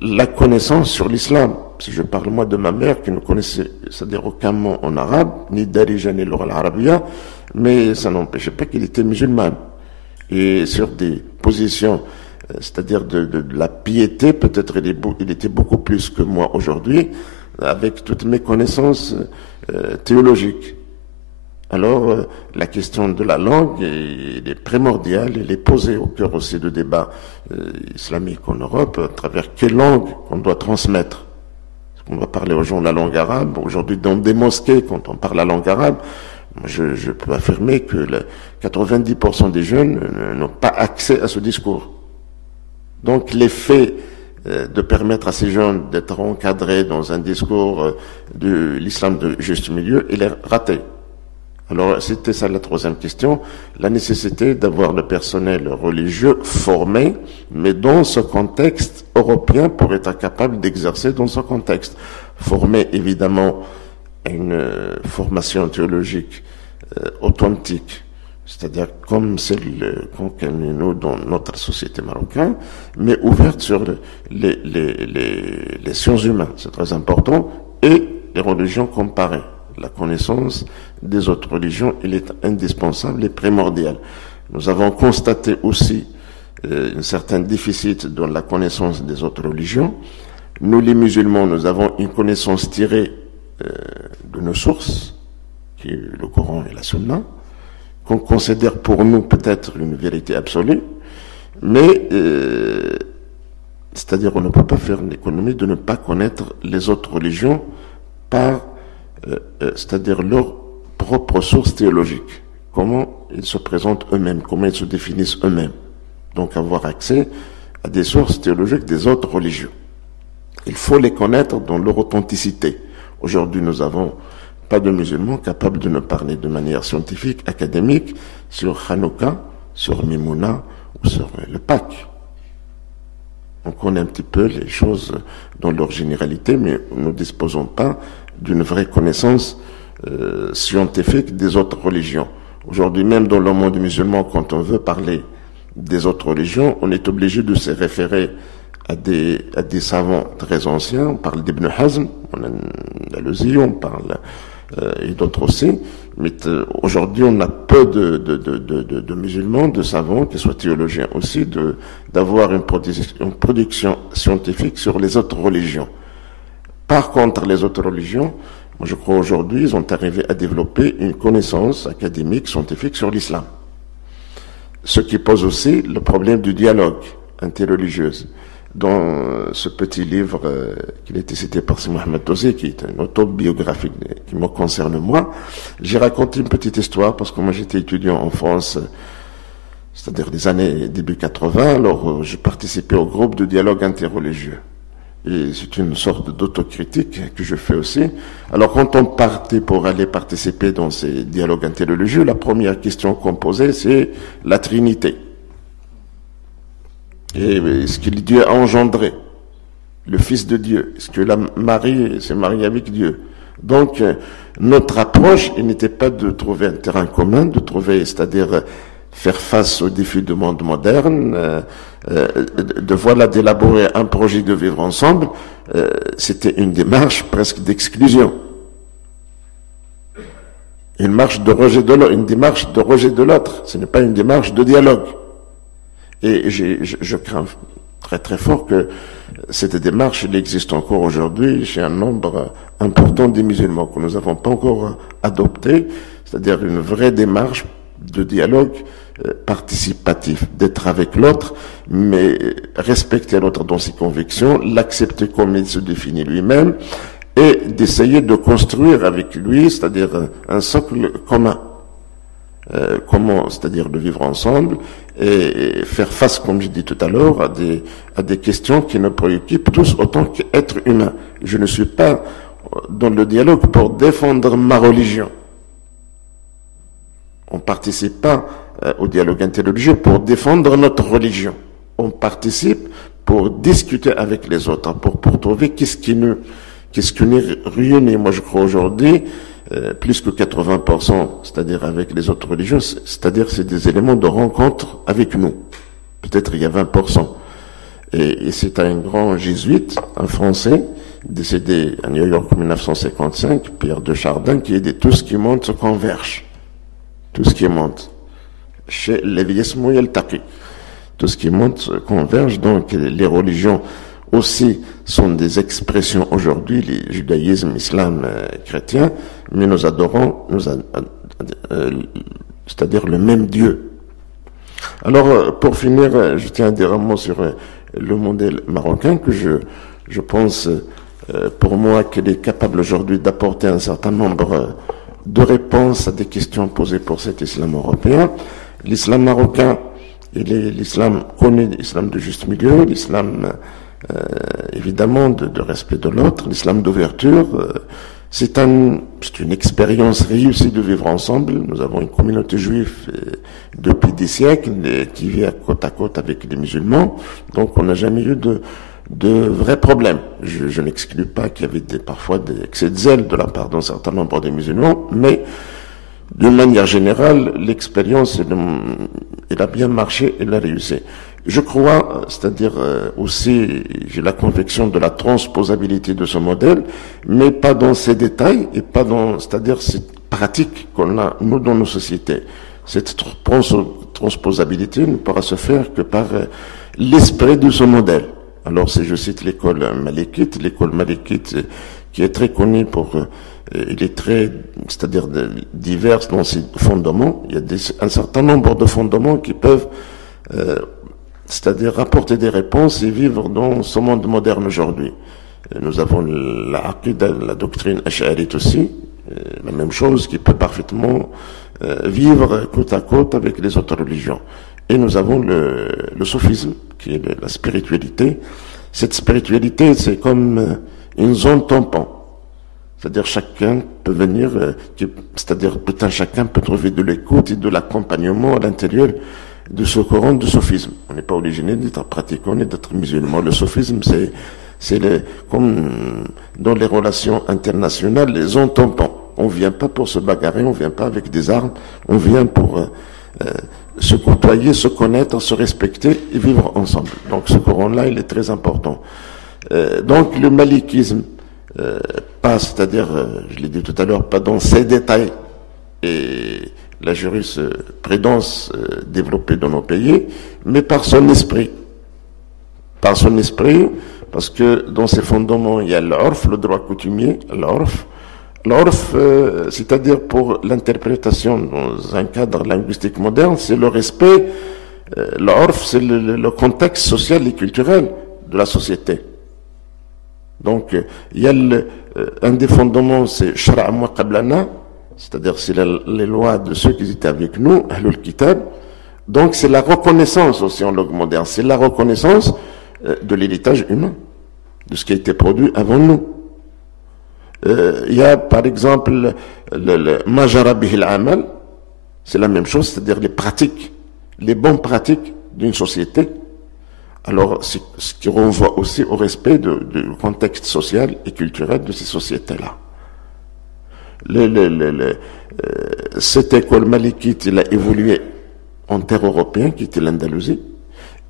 la connaissance sur l'islam. Si je parle moi de ma mère qui ne connaissait, c'est-à-dire aucun mot en arabe, ni darija ni l'oral arabia, mais ça n'empêchait pas qu'il était musulman. Et sur des positions, c'est-à-dire de la piété, peut-être il était beaucoup plus que moi aujourd'hui, avec toutes mes connaissances théologiques. Alors, la question de la langue est primordiale, elle est posée au cœur aussi de débats islamiques en Europe, à travers quelle langue on doit transmettre. On va parler aux gens la langue arabe. Aujourd'hui, dans des mosquées, quand on parle la langue arabe, je peux affirmer que 90% des jeunes n'ont pas accès à ce discours. Donc l'effet de permettre à ces jeunes d'être encadrés dans un discours de l'islam de juste milieu, il est raté. Alors c'était ça la troisième question, la nécessité d'avoir le personnel religieux formé, mais dans ce contexte européen pour être capable d'exercer dans ce contexte. Formé évidemment à une formation théologique authentique, c'est-à-dire comme celle qu'on connaît nous dans notre société marocaine, mais ouverte sur les sciences humaines, c'est très important, et les religions comparées. La connaissance des autres religions, elle est indispensable et primordiale. Nous avons constaté aussi un certain déficit dans la connaissance des autres religions. Nous, les musulmans, nous avons une connaissance tirée de nos sources, qui est le Coran et la Sunna, qu'on considère pour nous peut-être une vérité absolue, mais c'est-à-dire on ne peut pas faire l'économie de ne pas connaître les autres religions par c'est-à-dire leurs propres sources théologiques, comment ils se présentent eux-mêmes, comment ils se définissent eux-mêmes. Donc avoir accès à des sources théologiques des autres religions. Il faut les connaître dans leur authenticité. Aujourd'hui, nous n'avons pas de musulmans capables de nous parler de manière scientifique, académique, sur Hanouka, sur Mimouna ou sur le Pâques. On connaît un petit peu les choses dans leur généralité, mais nous ne disposons pas d'une vraie connaissance scientifique des autres religions. Aujourd'hui, même dans le monde musulman, quand on veut parler des autres religions, on est obligé de se référer à des savants très anciens. On parle d'Ibn Hazm, on a l'Alusi, on parle et d'autres aussi. Mais aujourd'hui, on a peu de musulmans, de savants, qui soient théologiens aussi, d'avoir une production scientifique sur les autres religions. Par contre, les autres religions, moi je crois aujourd'hui, ils ont arrivé à développer une connaissance académique, scientifique sur l'islam. Ce qui pose aussi le problème du dialogue interreligieux. Dans ce petit livre qui a été cité par Si Mohamed Tozé, qui est une autobiographie qui me concerne moi, j'ai raconté une petite histoire parce que moi j'étais étudiant en France, c'est-à-dire des années début 80, alors j'ai participé au groupe de dialogue interreligieux. Et c'est une sorte d'autocritique que je fais aussi. Alors quand on partait pour aller participer dans ces dialogues interreligieux, la première question qu'on posait, c'est la Trinité. Et est-ce que Dieu a engendré le Fils de Dieu? Est-ce que la Marie s'est mariée avec Dieu? Donc notre approche, il n'était pas de trouver un terrain commun, de trouver, c'est-à-dire faire face aux défis du monde moderne, d'élaborer un projet de vivre ensemble, c'était une démarche presque d'exclusion. Une démarche de rejet de l'autre. Ce n'est pas une démarche de dialogue. Et je crains très très fort que cette démarche, elle existe encore aujourd'hui chez un nombre important des musulmans que nous n'avons pas encore adopté, c'est-à-dire une vraie démarche de dialogue participatif, d'être avec l'autre, mais respecter l'autre dans ses convictions, l'accepter comme il se définit lui-même, et d'essayer de construire avec lui, c'est-à-dire un socle commun. Comment, c'est-à-dire de vivre ensemble et faire face, comme je dis tout à l'heure, à des questions qui nous préoccupent tous autant qu'êtres humains. Je ne suis pas dans le dialogue pour défendre ma religion. On participe pas au dialogue interreligieux pour défendre notre religion. On participe pour discuter avec les autres, pour trouver qu'est-ce qui nous réunit. Moi, je crois aujourd'hui, plus que 80%, c'est-à-dire avec les autres religions, c'est-à-dire c'est des éléments de rencontre avec nous. Peut-être il y a 20%. Et c'est un grand jésuite, un Français, décédé à New York en 1955, Pierre de Chardin, qui dit tout ce qui monte se converge. Tout ce qui monte. Chez l'Eviesmo et Taqi. Tout ce qui monte converge, donc les religions aussi sont des expressions aujourd'hui, les judaïsme, islam, chrétien, mais nous adorons, c'est-à-dire le même Dieu. Alors, pour finir, je tiens à dire un mot sur le modèle marocain que je pense, pour moi, qu'il est capable aujourd'hui d'apporter un certain nombre de réponses à des questions posées pour cet islam européen. L'islam marocain, L'islam connaît l'islam de juste milieu, l'islam évidemment de respect de l'autre, l'islam d'ouverture. C'est une expérience réussie de vivre ensemble. Nous avons une communauté juive depuis des siècles qui vit côte à côte avec les musulmans. Donc on n'a jamais eu de vrais problèmes. Je n'exclus pas qu'il y avait parfois des excès de zèle de la part d'un certain nombre de musulmans, mais d'une manière générale, l'expérience, elle a bien marché, elle a réussi. Je crois, c'est-à-dire aussi, j'ai la conviction de la transposabilité de ce modèle, mais pas dans ses détails et pas dans, c'est-à-dire cette pratique qu'on a, nous, dans nos sociétés. Cette transposabilité ne pourra se faire que par l'esprit de ce modèle. Alors, si je cite l'école malikite qui est très connue pour, il est très, c'est-à-dire divers dans ses fondements. Il y a un certain nombre de fondements qui peuvent, c'est-à-dire apporter des réponses et vivre dans ce monde moderne aujourd'hui. Nous avons la aqida, la doctrine ash'arite aussi, la même chose qui peut parfaitement vivre côte à côte avec les autres religions. Et nous avons le soufisme, qui est la spiritualité. Cette spiritualité, c'est comme une zone tampon. C'est-à-dire chacun peut venir, c'est-à-dire tout un chacun peut trouver de l'écoute et de l'accompagnement à l'intérieur de ce courant de soufisme. On n'est pas obligé d'être pratiquant ni d'être musulman. Le soufisme, c'est comme dans les relations internationales, les zones tampons. On vient pas pour se bagarrer, on vient pas avec des armes, on vient pour se côtoyer, se connaître, se respecter et vivre ensemble. Donc ce courant-là, il est très important. Donc le malikisme, pas, c'est-à-dire, je l'ai dit tout à l'heure, pas dans ces détails et la jurisprudence développée dans nos pays, mais par son esprit. Par son esprit, parce que dans ses fondements, il y a l'orf, le droit coutumier, l'orf. L'orf, c'est-à-dire pour l'interprétation dans un cadre linguistique moderne, c'est le respect, l'orf, c'est le contexte social et culturel de la société. Donc, il y a un des fondements, c'est Shara' ma qablana, c'est-à-dire c'est les lois de ceux qui étaient avec nous, Ahlul Kitab. Donc, c'est la reconnaissance aussi en langue moderne, c'est la reconnaissance de l'héritage humain, de ce qui a été produit avant nous. Il y a par exemple le Majara bihil amal, c'est la même chose, c'est-à-dire les pratiques, les bonnes pratiques d'une société. Alors, ce qui renvoie aussi au respect du contexte social et culturel de ces sociétés-là. Cette école malikite, elle a évolué en terre européenne, qui était l'Andalousie.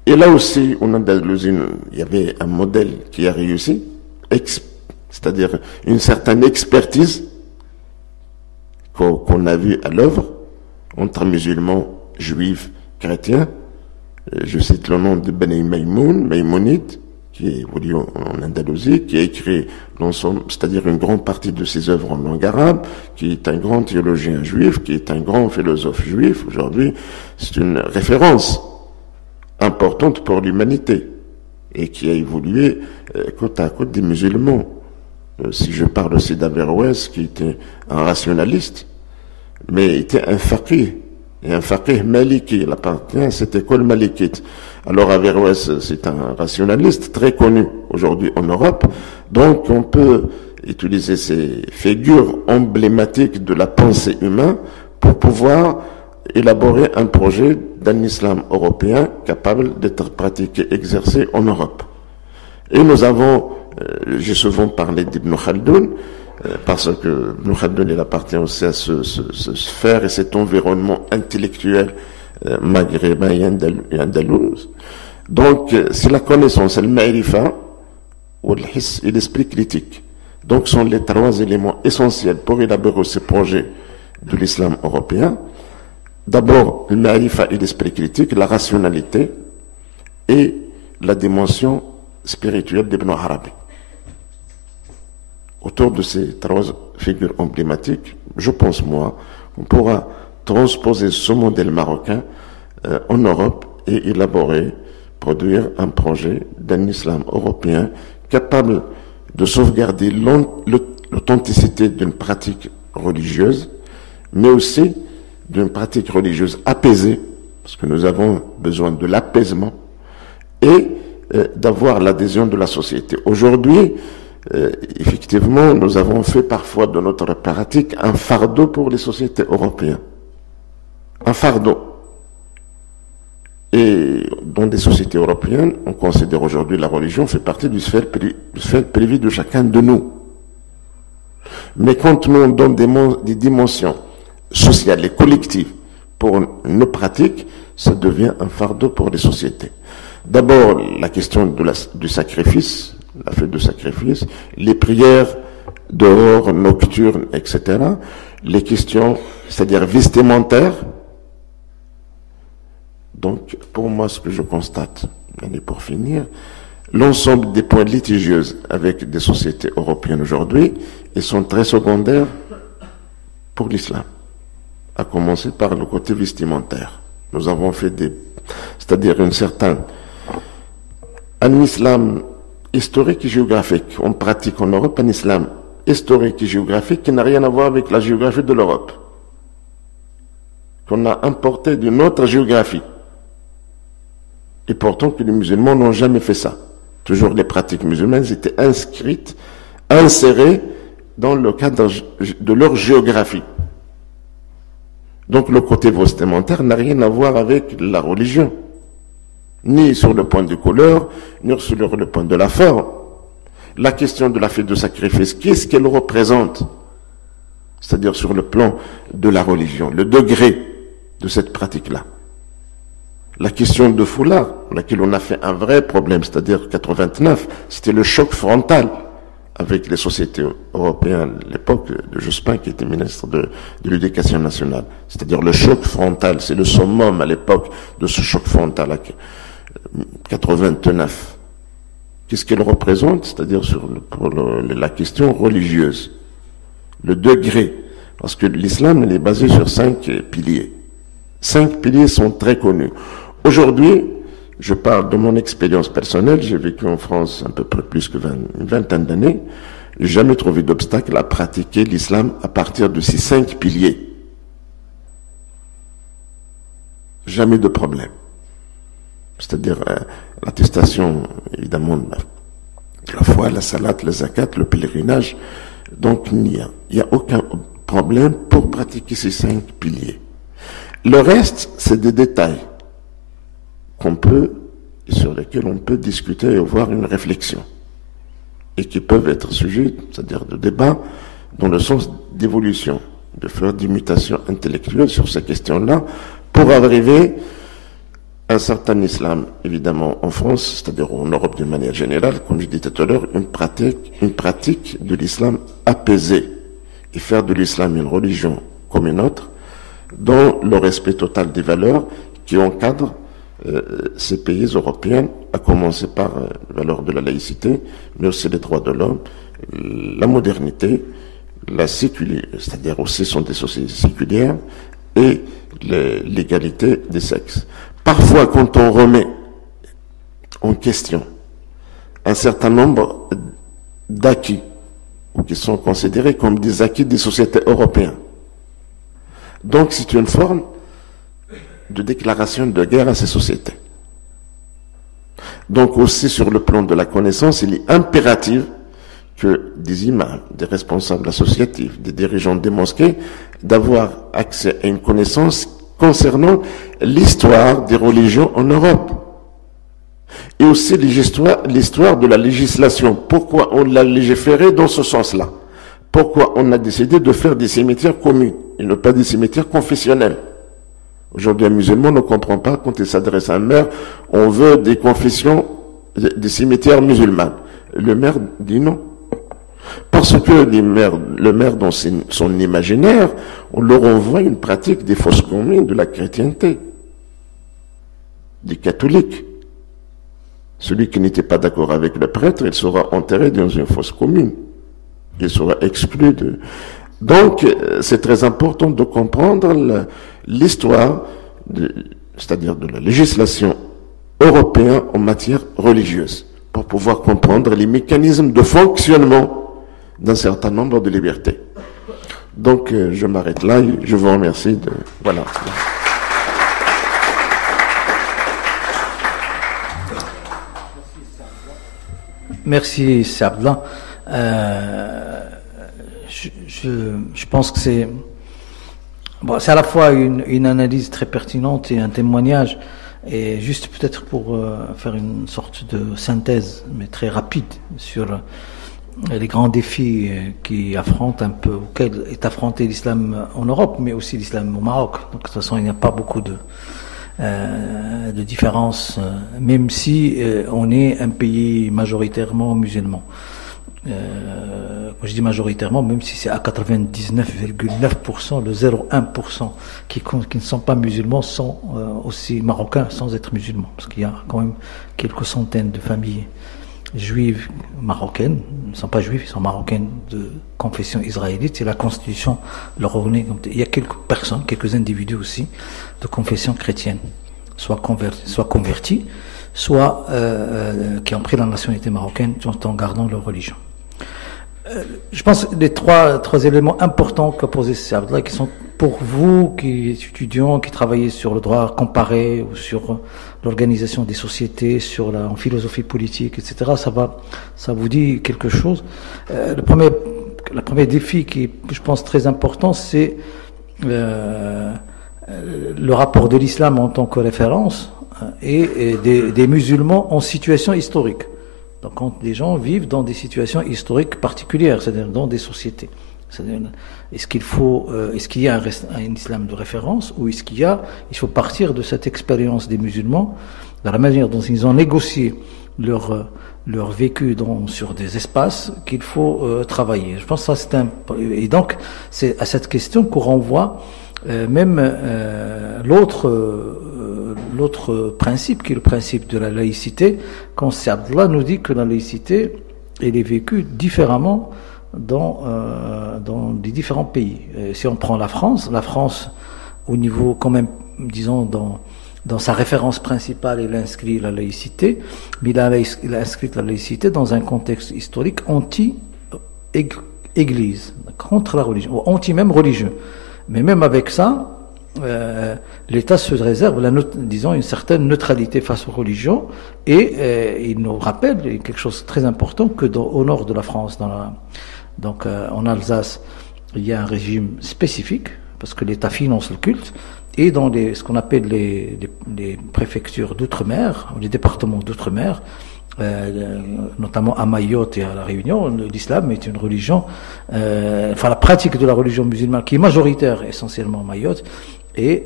Et là aussi, en Andalousie, il y avait un modèle qui a réussi, c'est-à-dire une certaine expertise qu'on a vue à l'œuvre entre musulmans, juifs, chrétiens. Je cite le nom de Beni Maïmonide, qui est évolué en Andalousie, qui a écrit l'ensemble, c'est-à-dire une grande partie de ses œuvres en langue arabe, qui est un grand théologien juif, qui est un grand philosophe juif. Aujourd'hui, c'est une référence importante pour l'humanité et qui a évolué côte à côte des musulmans. Si je parle aussi d'Averroès, qui était un rationaliste, mais était un faqih, et un faqih maliki, il appartient à cette école malikite. Alors Averroès, c'est un rationaliste très connu aujourd'hui en Europe, donc on peut utiliser ces figures emblématiques de la pensée humaine pour pouvoir élaborer un projet d'un islam européen capable d'être pratiqué, exercé en Europe. Et nous avons, j'ai souvent parlé d'Ibn Khaldoun, parce que Ibn Khaldoun, il appartient aussi à ce sphère et cet environnement intellectuel maghrébin et andalouse. Donc, c'est la connaissance, le ma'rifa, ou et l'esprit critique. Donc, sont les trois éléments essentiels pour élaborer ce projet de l'islam européen. D'abord, le ma'rifa et l'esprit critique, la rationalité et la dimension spirituelle d'Ibn Arabi. Autour de ces trois figures emblématiques, je pense, moi, on pourra transposer ce modèle marocain en Europe et élaborer, produire un projet d'un islam européen capable de sauvegarder l'authenticité d'une pratique religieuse, mais aussi d'une pratique religieuse apaisée Parce que nous avons besoin de l'apaisement et d'avoir l'adhésion de la société. Aujourd'hui, effectivement, nous avons fait parfois de notre pratique un fardeau pour les sociétés européennes. Un fardeau. Et dans des sociétés européennes, on considère aujourd'hui la religion fait partie du sphère privé de chacun de nous. Mais quand nous on donne des dimensions sociales et collectives pour nos pratiques, ça devient un fardeau pour les sociétés. D'abord, la question du sacrifice, la fête de sacrifice, les prières dehors, nocturnes, etc. Les questions, c'est-à-dire vestimentaires. Donc, pour moi, ce que je constate, et pour finir, l'ensemble des points litigieux avec des sociétés européennes aujourd'hui, ils sont très secondaires pour l'islam, à commencer par le côté vestimentaire. Nous avons fait c'est-à-dire un islam historique et géographique. On pratique en Europe un islam historique et géographique qui n'a rien à voir avec la géographie de l'Europe, qu'on a importé d'une autre géographie. Et pourtant que les musulmans n'ont jamais fait ça. Toujours les pratiques musulmanes étaient insérées dans le cadre de leur géographie. Donc le côté vestimentaire n'a rien à voir avec la religion, ni sur le point de couleur, ni sur le point de la forme. La question de la fête de sacrifice, qu'est-ce qu'elle représente? C'est-à-dire sur le plan de la religion, le degré de cette pratique-là. La question de foulard, pour laquelle on a fait un vrai problème, c'est-à-dire 89, c'était le choc frontal avec les sociétés européennes, l'époque de Jospin qui était ministre de l'Éducation nationale. C'est-à-dire le choc frontal, c'est le summum à l'époque de ce choc frontal, 89. Qu'est-ce qu'elle représente? C'est-à-dire pour la question religieuse, le degré, parce que l'islam il est basé sur 5 piliers. 5 piliers sont très connus. Aujourd'hui, je parle de mon expérience personnelle, j'ai vécu en France un peu plus que une vingtaine d'années, j'ai jamais trouvé d'obstacle à pratiquer l'islam à partir de ces 5 piliers. Jamais de problème. C'est-à-dire l'attestation, évidemment, de la foi, la salat, la zakat, le pèlerinage. Donc il n'y a aucun problème pour pratiquer ces 5 piliers. Le reste, c'est des détails sur lesquels on peut discuter et avoir une réflexion. Et qui peuvent être sujets, c'est-à-dire de débat, dans le sens d'évolution, de faire des mutations intellectuelles sur ces questions-là, pour arriver à un certain islam, évidemment, en France, c'est-à-dire en Europe d'une manière générale, comme je disais tout à l'heure, une pratique de l'islam apaisée, et faire de l'islam une religion comme une autre, dans le respect total des valeurs qui encadrent ces pays européens, à commencer par les valeurs de la laïcité, mais aussi les droits de l'homme, la modernité, la sécularité, c'est-à-dire aussi sont des sociétés séculières, et l'égalité des sexes. Parfois, quand on remet en question un certain nombre d'acquis, ou qui sont considérés comme des acquis des sociétés européennes, donc c'est une forme de déclaration de guerre à ces sociétés. Donc aussi sur le plan de la connaissance, il est impératif que des imams, des responsables associatifs, des dirigeants des mosquées, d'avoir accès à une connaissance concernant l'histoire des religions en Europe. Et aussi l'histoire de la législation. Pourquoi on l'a légiféré dans ce sens-là? Pourquoi on a décidé de faire des cimetières communs et non pas des cimetières confessionnels? Aujourd'hui, un musulman ne comprend pas quand il s'adresse à un maire, on veut des confessions, des cimetières musulmans. Le maire dit non. Parce que le maire, dans son imaginaire, on leur envoie une pratique des fosses communes de la chrétienté, des catholiques. Celui qui n'était pas d'accord avec le prêtre, il sera enterré dans une fosse commune. Il sera exclu de... Donc, c'est très important de comprendre l'histoire, c'est-à-dire de la législation européenne en matière religieuse, pour pouvoir comprendre les mécanismes de fonctionnement d'un certain nombre de libertés. Donc, je m'arrête là et je vous remercie de... Voilà. Merci, Abdallah. Je pense que c'est à la fois une analyse très pertinente et un témoignage. Et juste peut-être pour faire une sorte de synthèse, mais très rapide, sur les grands défis auxquels est affronté l'islam en Europe, mais aussi l'islam au Maroc. Donc, de toute façon, il n'y a pas beaucoup de différence, même si on est un pays majoritairement musulman. Quand je dis majoritairement, même si c'est à 99,9%, le 0,1% qui ne sont pas musulmans sont aussi marocains sans être musulmans, parce qu'il y a quand même quelques centaines de familles juives marocaines, ils ne sont pas juifs, ils sont marocaines de confession israélite, et la constitution leur reconnaît. Il y a quelques personnes, quelques individus aussi de confession chrétienne, soit convertis, soit qui ont pris la nationalité marocaine tout en gardant leur religion. Je pense que les trois éléments importants qu'a posé Abdallah, qui sont pour vous, qui êtes étudiants, qui travaillez sur le droit comparé ou sur l'organisation des sociétés, en philosophie politique, etc. Ça vous dit quelque chose. Le premier défi qui est, je pense, très important, c'est le rapport de l'islam en tant que référence et des musulmans en situation historique. Donc, quand les gens vivent dans des situations historiques particulières, c'est-à-dire dans des sociétés, est-ce qu'il y a un islam de référence, ou il faut partir de cette expérience des musulmans, de la manière dont ils ont négocié leur vécu sur des espaces qu'il faut travailler. Je pense que ça et donc c'est à cette question qu'on renvoie l'autre principe, qui est le principe de la laïcité, quand Abdallah nous dit que la laïcité, elle est vécue différemment dans les différents pays. Si on prend la France, au niveau quand même, disons, dans sa référence principale, il inscrit la laïcité, mais il a inscrit la laïcité dans un contexte historique anti-église, contre la religion, ou anti-même religieux. Mais même avec ça, l'État se réserve, disons, une certaine neutralité face aux religions, et il nous rappelle quelque chose de très important, que au nord de la France, en Alsace, il y a un régime spécifique, parce que l'État finance le culte, et dans ce qu'on appelle les préfectures d'outre-mer, les départements d'outre-mer, notamment à Mayotte et à La Réunion, l'islam est une religion, la pratique de la religion musulmane qui est majoritaire essentiellement à Mayotte, et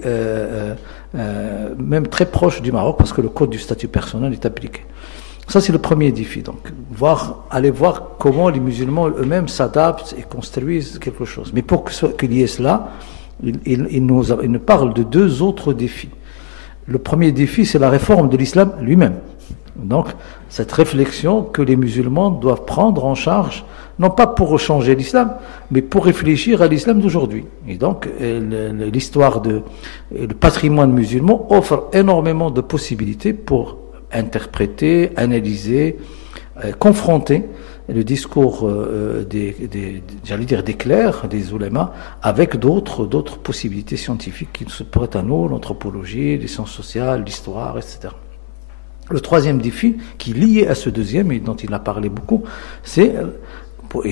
même très proche du Maroc, parce que le code du statut personnel est appliqué. Ça, c'est le premier défi. Donc, aller voir comment les musulmans eux-mêmes s'adaptent et construisent quelque chose. Mais pour qu'il y ait cela, il nous parle de deux autres défis. Le premier défi, c'est la réforme de l'islam lui-même. Donc, cette réflexion que les musulmans doivent prendre en charge, non pas pour changer l'islam, mais pour réfléchir à l'islam d'aujourd'hui. Et donc, le patrimoine musulman offre énormément de possibilités pour interpréter, analyser, confronter le discours des clercs, des oulémas, avec d'autres possibilités scientifiques qui se prêtent à nous, l'anthropologie, les sciences sociales, l'histoire, etc. Le troisième défi, qui est lié à ce deuxième, et dont il a parlé beaucoup, et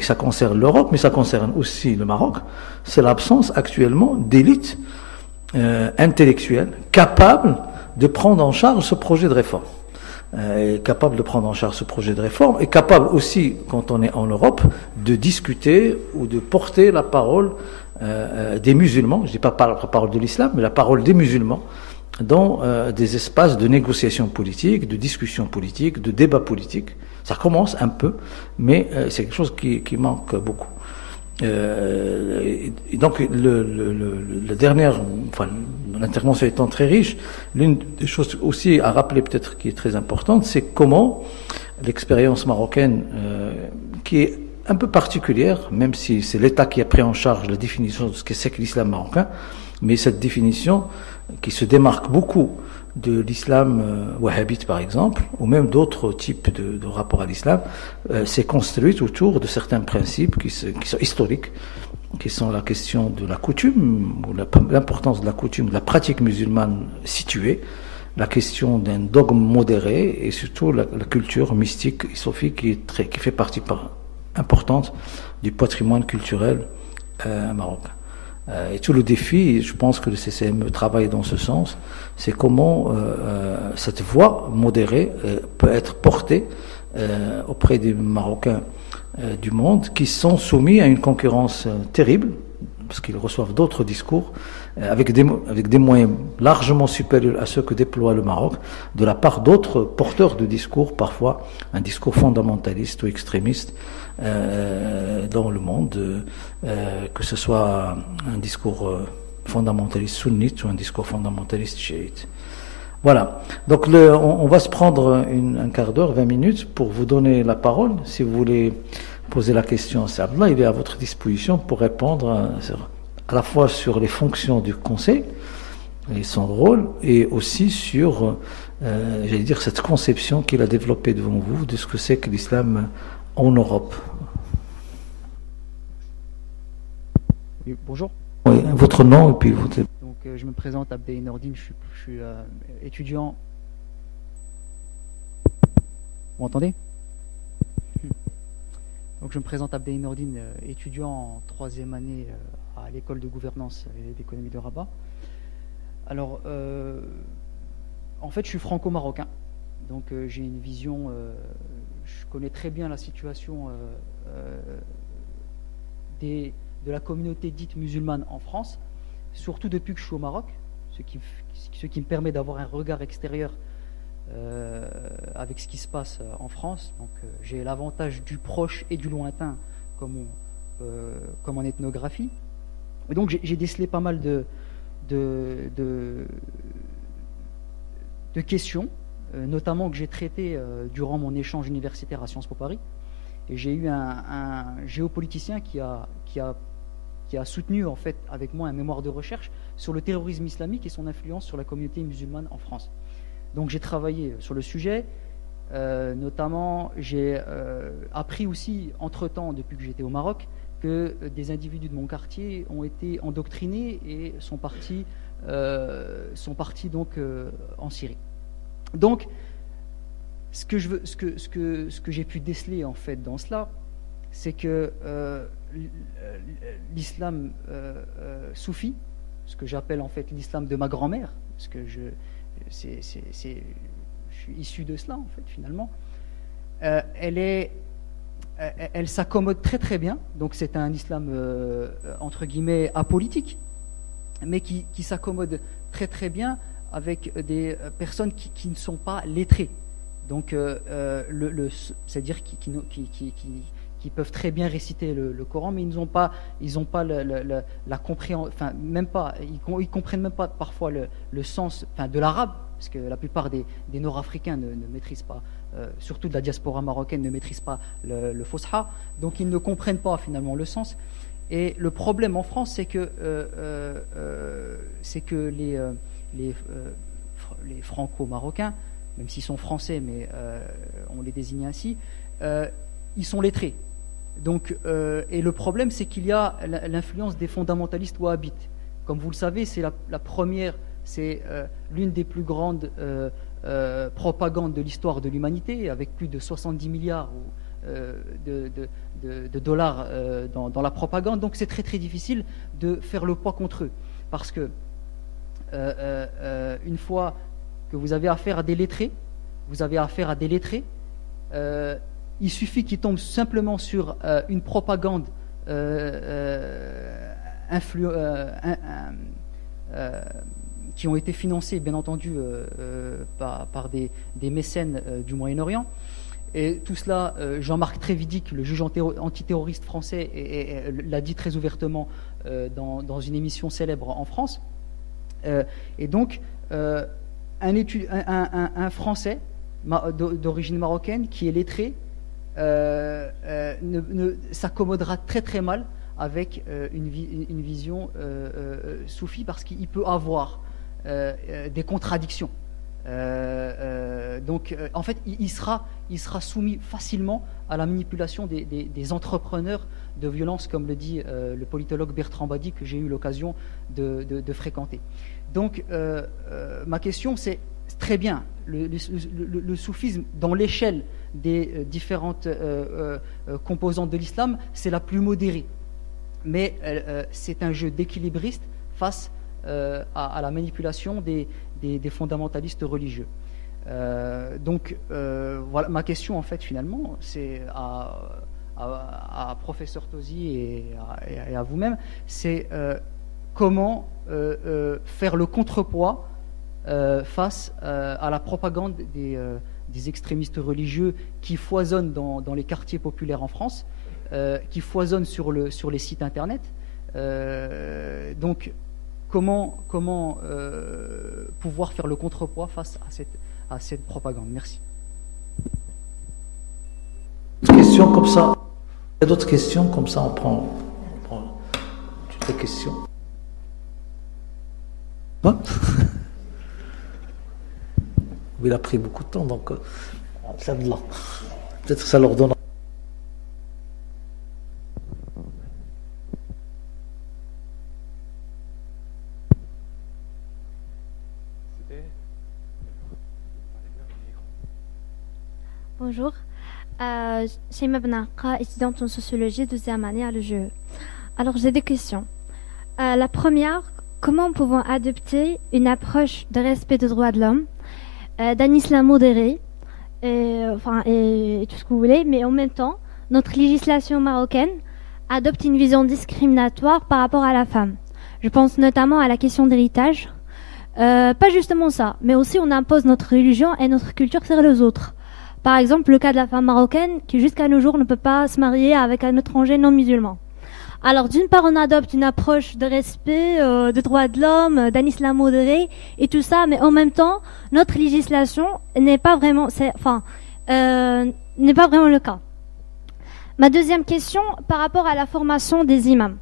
ça concerne l'Europe, mais ça concerne aussi le Maroc, c'est l'absence actuellement d'élites intellectuelles capables de prendre en charge ce projet de réforme. Et capable aussi, quand on est en Europe, de discuter ou de porter la parole des musulmans, je ne dis pas la parole de l'islam, mais la parole des musulmans, dans des espaces de négociation politique, de discussion politique, de débat politique. Ça commence un peu, mais c'est quelque chose qui manque beaucoup. Et donc, l'intervention étant très riche, l'une des choses aussi à rappeler peut-être qui est très importante, c'est comment l'expérience marocaine, qui est un peu particulière, même si c'est l'État qui a pris en charge la définition de ce que c'est que l'islam marocain, mais cette définition qui se démarque beaucoup de l'islam wahhabite par exemple, ou même d'autres types de rapports à l'islam, s'est construite autour de certains principes qui sont historiques, qui sont la question de la coutume, ou l'importance de la coutume, de la pratique musulmane située, la question d'un dogme modéré et surtout la culture mystique et sophique qui fait partie importante du patrimoine culturel marocain. Et tout le défi, je pense que le CCME travaille dans ce sens, c'est comment cette voix modérée peut être portée auprès des Marocains du monde qui sont soumis à une concurrence terrible, parce qu'ils reçoivent d'autres discours, avec des moyens largement supérieurs à ceux que déploie le Maroc, de la part d'autres porteurs de discours, parfois un discours fondamentaliste ou extrémiste dans le monde, que ce soit un discours fondamentaliste sunnite ou un discours fondamentaliste chiite. Voilà, donc on va se prendre un quart d'heure, 20 minutes pour vous donner la parole. Si vous voulez poser la question, c'est Abdallah, il est à votre disposition pour répondre à la fois sur les fonctions du Conseil et son rôle, et aussi sur, j'allais dire, cette conception qu'il a développée devant vous de ce que c'est que l'islam en Europe. Oui, bonjour. Oui, votre nom et puis vous. Donc, je me présente, Abdel Nordine, je suis étudiant. Vous m'entendez? Donc, je me présente, Abdel Nordine, étudiant en 3e année à l'école de gouvernance et d'économie de Rabat. Alors, en fait, je suis franco-marocain, donc j'ai une vision, je connais très bien la situation de la communauté dite musulmane en France, surtout depuis que je suis au Maroc, ce qui me permet d'avoir un regard extérieur avec ce qui se passe en France. Donc j'ai l'avantage du proche et du lointain comme en ethnographie. Et donc j'ai décelé pas mal de questions, notamment que j'ai traitées durant mon échange universitaire à Sciences Po Paris. Et j'ai eu un géopoliticien qui a soutenu en fait avec moi un mémoire de recherche sur le terrorisme islamique et son influence sur la communauté musulmane en France. Donc j'ai travaillé sur le sujet, notamment j'ai appris aussi entre-temps, depuis que j'étais au Maroc, que des individus de mon quartier ont été endoctrinés et sont partis donc en Syrie. Donc ce que j'ai pu déceler en fait dans cela, c'est que l'islam soufi, ce que j'appelle en fait l'islam de ma grand-mère, parce que je suis issu de cela en fait finalement, elle s'accommode très très bien, donc c'est un islam entre guillemets apolitique, mais qui s'accommode très très bien avec des personnes qui ne sont pas lettrées. Donc, c'est-à-dire qui peuvent très bien réciter le Coran, mais ils n'ont pas la compréhension, enfin même pas, ils comprennent même pas parfois le sens, enfin de l'arabe, parce que la plupart des Nord-Africains ne maîtrisent pas, surtout de la diaspora marocaine, ne maîtrisent pas le Fosha, donc ils ne comprennent pas finalement le sens. Et le problème en France, c'est que les franco-marocains, même s'ils sont français, mais on les désigne ainsi, ils sont lettrés. Donc, et le problème, c'est qu'il y a l'influence des fondamentalistes wahhabites. Comme vous le savez, c'est la première, c'est l'une des plus grandes propagandes de l'histoire de l'humanité, avec plus de 70 milliards de dollars dans la propagande. Donc, c'est très très difficile de faire le poids contre eux, parce que une fois que vous avez affaire à des lettrés, il suffit qu'ils tombent simplement sur une propagande qui ont été financées, bien entendu, par des mécènes du Moyen-Orient. Et tout cela, Jean-Marc Trévidic, le juge antiterroriste français, l'a dit très ouvertement dans une émission célèbre en France. Et donc, un Français d'origine marocaine qui est lettré s'accommodera très très mal avec une vision soufie, parce qu'il peut avoir des contradictions. Donc, en fait, il sera soumis facilement à la manipulation des entrepreneurs de violence, comme le dit le politologue Bertrand Badi, que j'ai eu l'occasion de fréquenter. Donc, ma question, c'est très bien, le soufisme, dans l'échelle des différentes composantes de l'islam, c'est la plus modérée. Mais c'est un jeu d'équilibriste face à la manipulation des fondamentalistes religieux. Donc, voilà, ma question, en fait, finalement, c'est à professeur Tosi et à vous-même, c'est comment faire le contrepoids face à la propagande des extrémistes religieux qui foisonnent dans les quartiers populaires en France, qui foisonnent sur les sites internet. Donc, comment pouvoir faire le contrepoids face à cette propagande? Merci. Questions comme ça. Il y a d'autres questions comme ça, on prend toutes les questions. Hein? Il a pris beaucoup de temps, donc ça de là. Peut-être que ça leur donne. Bonjour, Shaima Benarqa, étudiante en sociologie, 12e année à l'EGE. Alors j'ai des questions. La première, comment pouvons adopter une approche de respect des droits de l'homme, d'un islam modéré, et tout ce que vous voulez, mais en même temps, notre législation marocaine adopte une vision discriminatoire par rapport à la femme. Je pense notamment à la question d'héritage. Pas justement ça, mais aussi on impose notre religion et notre culture sur les autres. Par exemple, le cas de la femme marocaine qui jusqu'à nos jours ne peut pas se marier avec un étranger non musulman. Alors d'une part, on adopte une approche de respect des droits de l'homme, d'un islam modéré et tout ça, mais en même temps, notre législation n'est pas vraiment, n'est pas vraiment le cas. Ma deuxième question, par rapport à la formation des imams.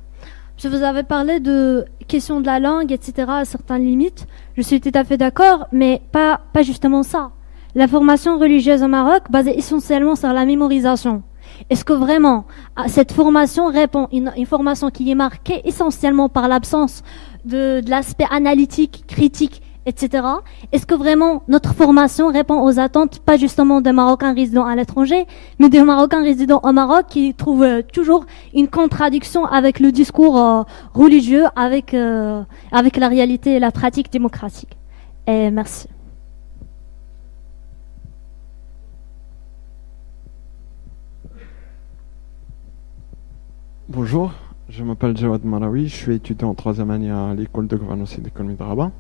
Je vous avais parlé de question de la langue, etc., à certaines limites. Je suis tout à fait d'accord, mais pas justement ça. La formation religieuse au Maroc, basée essentiellement sur la mémorisation. Est-ce que vraiment cette formation répond, une formation qui est marquée essentiellement par l'absence de l'aspect analytique, critique, etc. Est-ce que vraiment notre formation répond aux attentes, pas justement des Marocains résidant à l'étranger, mais des Marocains résidant au Maroc qui trouvent toujours une contradiction avec le discours religieux, avec la réalité et la pratique démocratique. Et merci. Bonjour, je m'appelle Jawad Marawi, je suis étudiant en 3e année à l'école de gouvernance et d'économie de Rabat.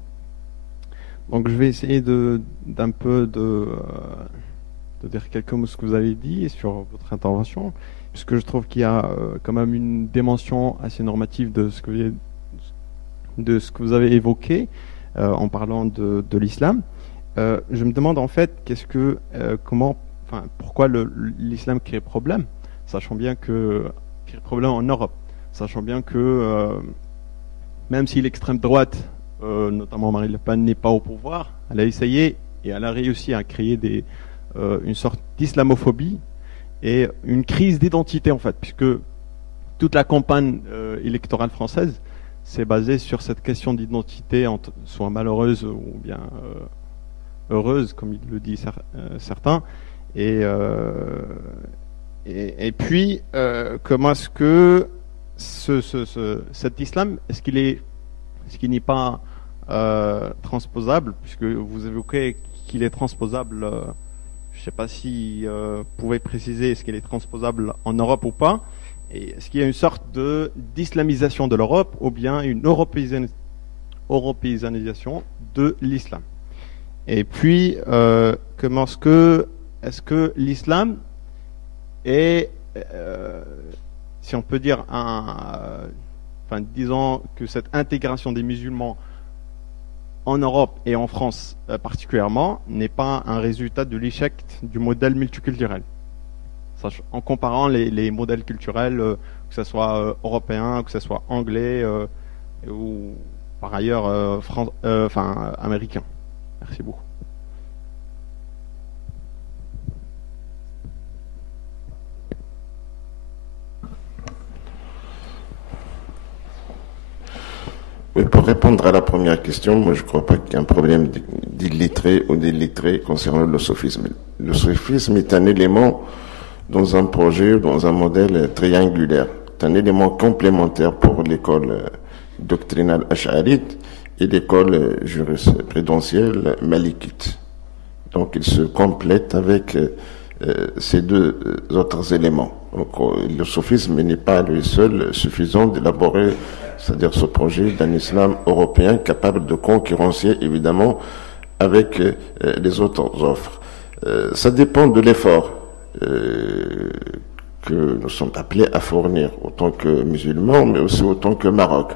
Donc je vais essayer d'un peu de dire quelques mots sur ce que vous avez dit sur votre intervention, puisque je trouve qu'il y a quand même une dimension assez normative de ce que vous avez évoqué en parlant de l'islam. Je me demande en fait pourquoi l'islam crée problème, sachant bien que problème en Europe, sachant bien que même si l'extrême droite, notamment Marine Le Pen, n'est pas au pouvoir, elle a essayé et elle a réussi à créer une sorte d'islamophobie et une crise d'identité en fait, puisque toute la campagne électorale française s'est basée sur cette question d'identité, soit malheureuse ou bien heureuse, comme il le dit certains, et puis, comment est-ce que cet islam, est-ce qu'il n'est pas transposable, puisque vous évoquez qu'il est transposable, je ne sais pas si vous pouvez préciser, est-ce qu'il est transposable en Europe ou pas, et est-ce qu'il y a une sorte d'islamisation de l'Europe ou bien une européanisation de l'islam? Et puis, comment est-ce que l'islam et si on peut dire disons que cette intégration des musulmans en Europe et en France particulièrement n'est pas un résultat de l'échec du modèle multiculturel. En comparant les modèles culturels, que ce soit européen, que ce soit anglais ou par ailleurs américain. Merci beaucoup. Oui, pour répondre à la première question, moi je ne crois pas qu'il y ait un problème d'illettré ou d'illettré concernant le sophisme. Le sophisme est un élément dans un projet, dans un modèle triangulaire. C'est un élément complémentaire pour l'école doctrinale ash'arite et l'école jurisprudentielle malikite. Donc il se complète avec ces deux autres éléments. Donc, le sophisme n'est pas lui seul suffisant d'élaborer, c'est-à-dire ce projet d'un islam européen capable de concurrencer évidemment avec les autres offres. Ça dépend de l'effort que nous sommes appelés à fournir autant que musulmans, mais aussi autant que Maroc.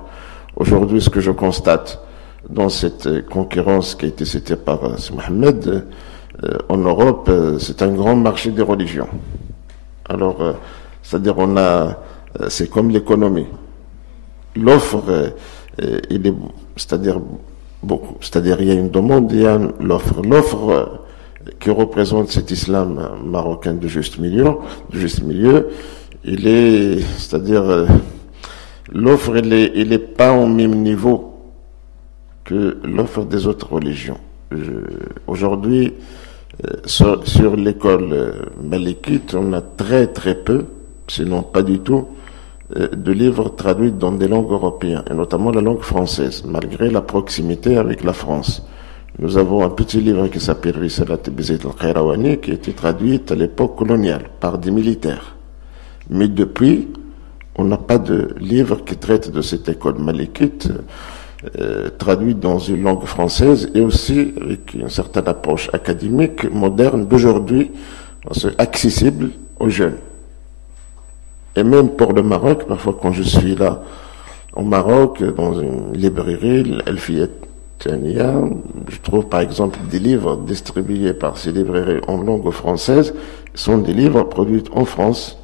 Aujourd'hui, ce que je constate dans cette concurrence qui a été citée par Mohamed, en Europe, c'est un grand marché des religions. Alors, c'est-à-dire c'est comme l'économie. L'offre, c'est-à-dire il y a une demande, il y a l'offre. L'offre qui représente cet islam marocain de juste milieu, c'est-à-dire l'offre, il est pas au même niveau que l'offre des autres religions. Aujourd'hui, sur l'école malikite, on a très très peu, sinon pas du tout, de livres traduits dans des langues européennes, et notamment la langue française, malgré la proximité avec la France. Nous avons un petit livre qui s'appelle Risalat Bizet al-Khairawani, qui a été traduit à l'époque coloniale par des militaires. Mais depuis, on n'a pas de livre qui traite de cette école malikite, traduit dans une langue française et aussi avec une certaine approche académique moderne d'aujourd'hui, accessible aux jeunes. Et même pour le Maroc, parfois quand je suis là au Maroc, dans une librairie, Al-Fiyat Tania, je trouve par exemple des livres distribués par ces librairies en langue française, sont des livres produits en France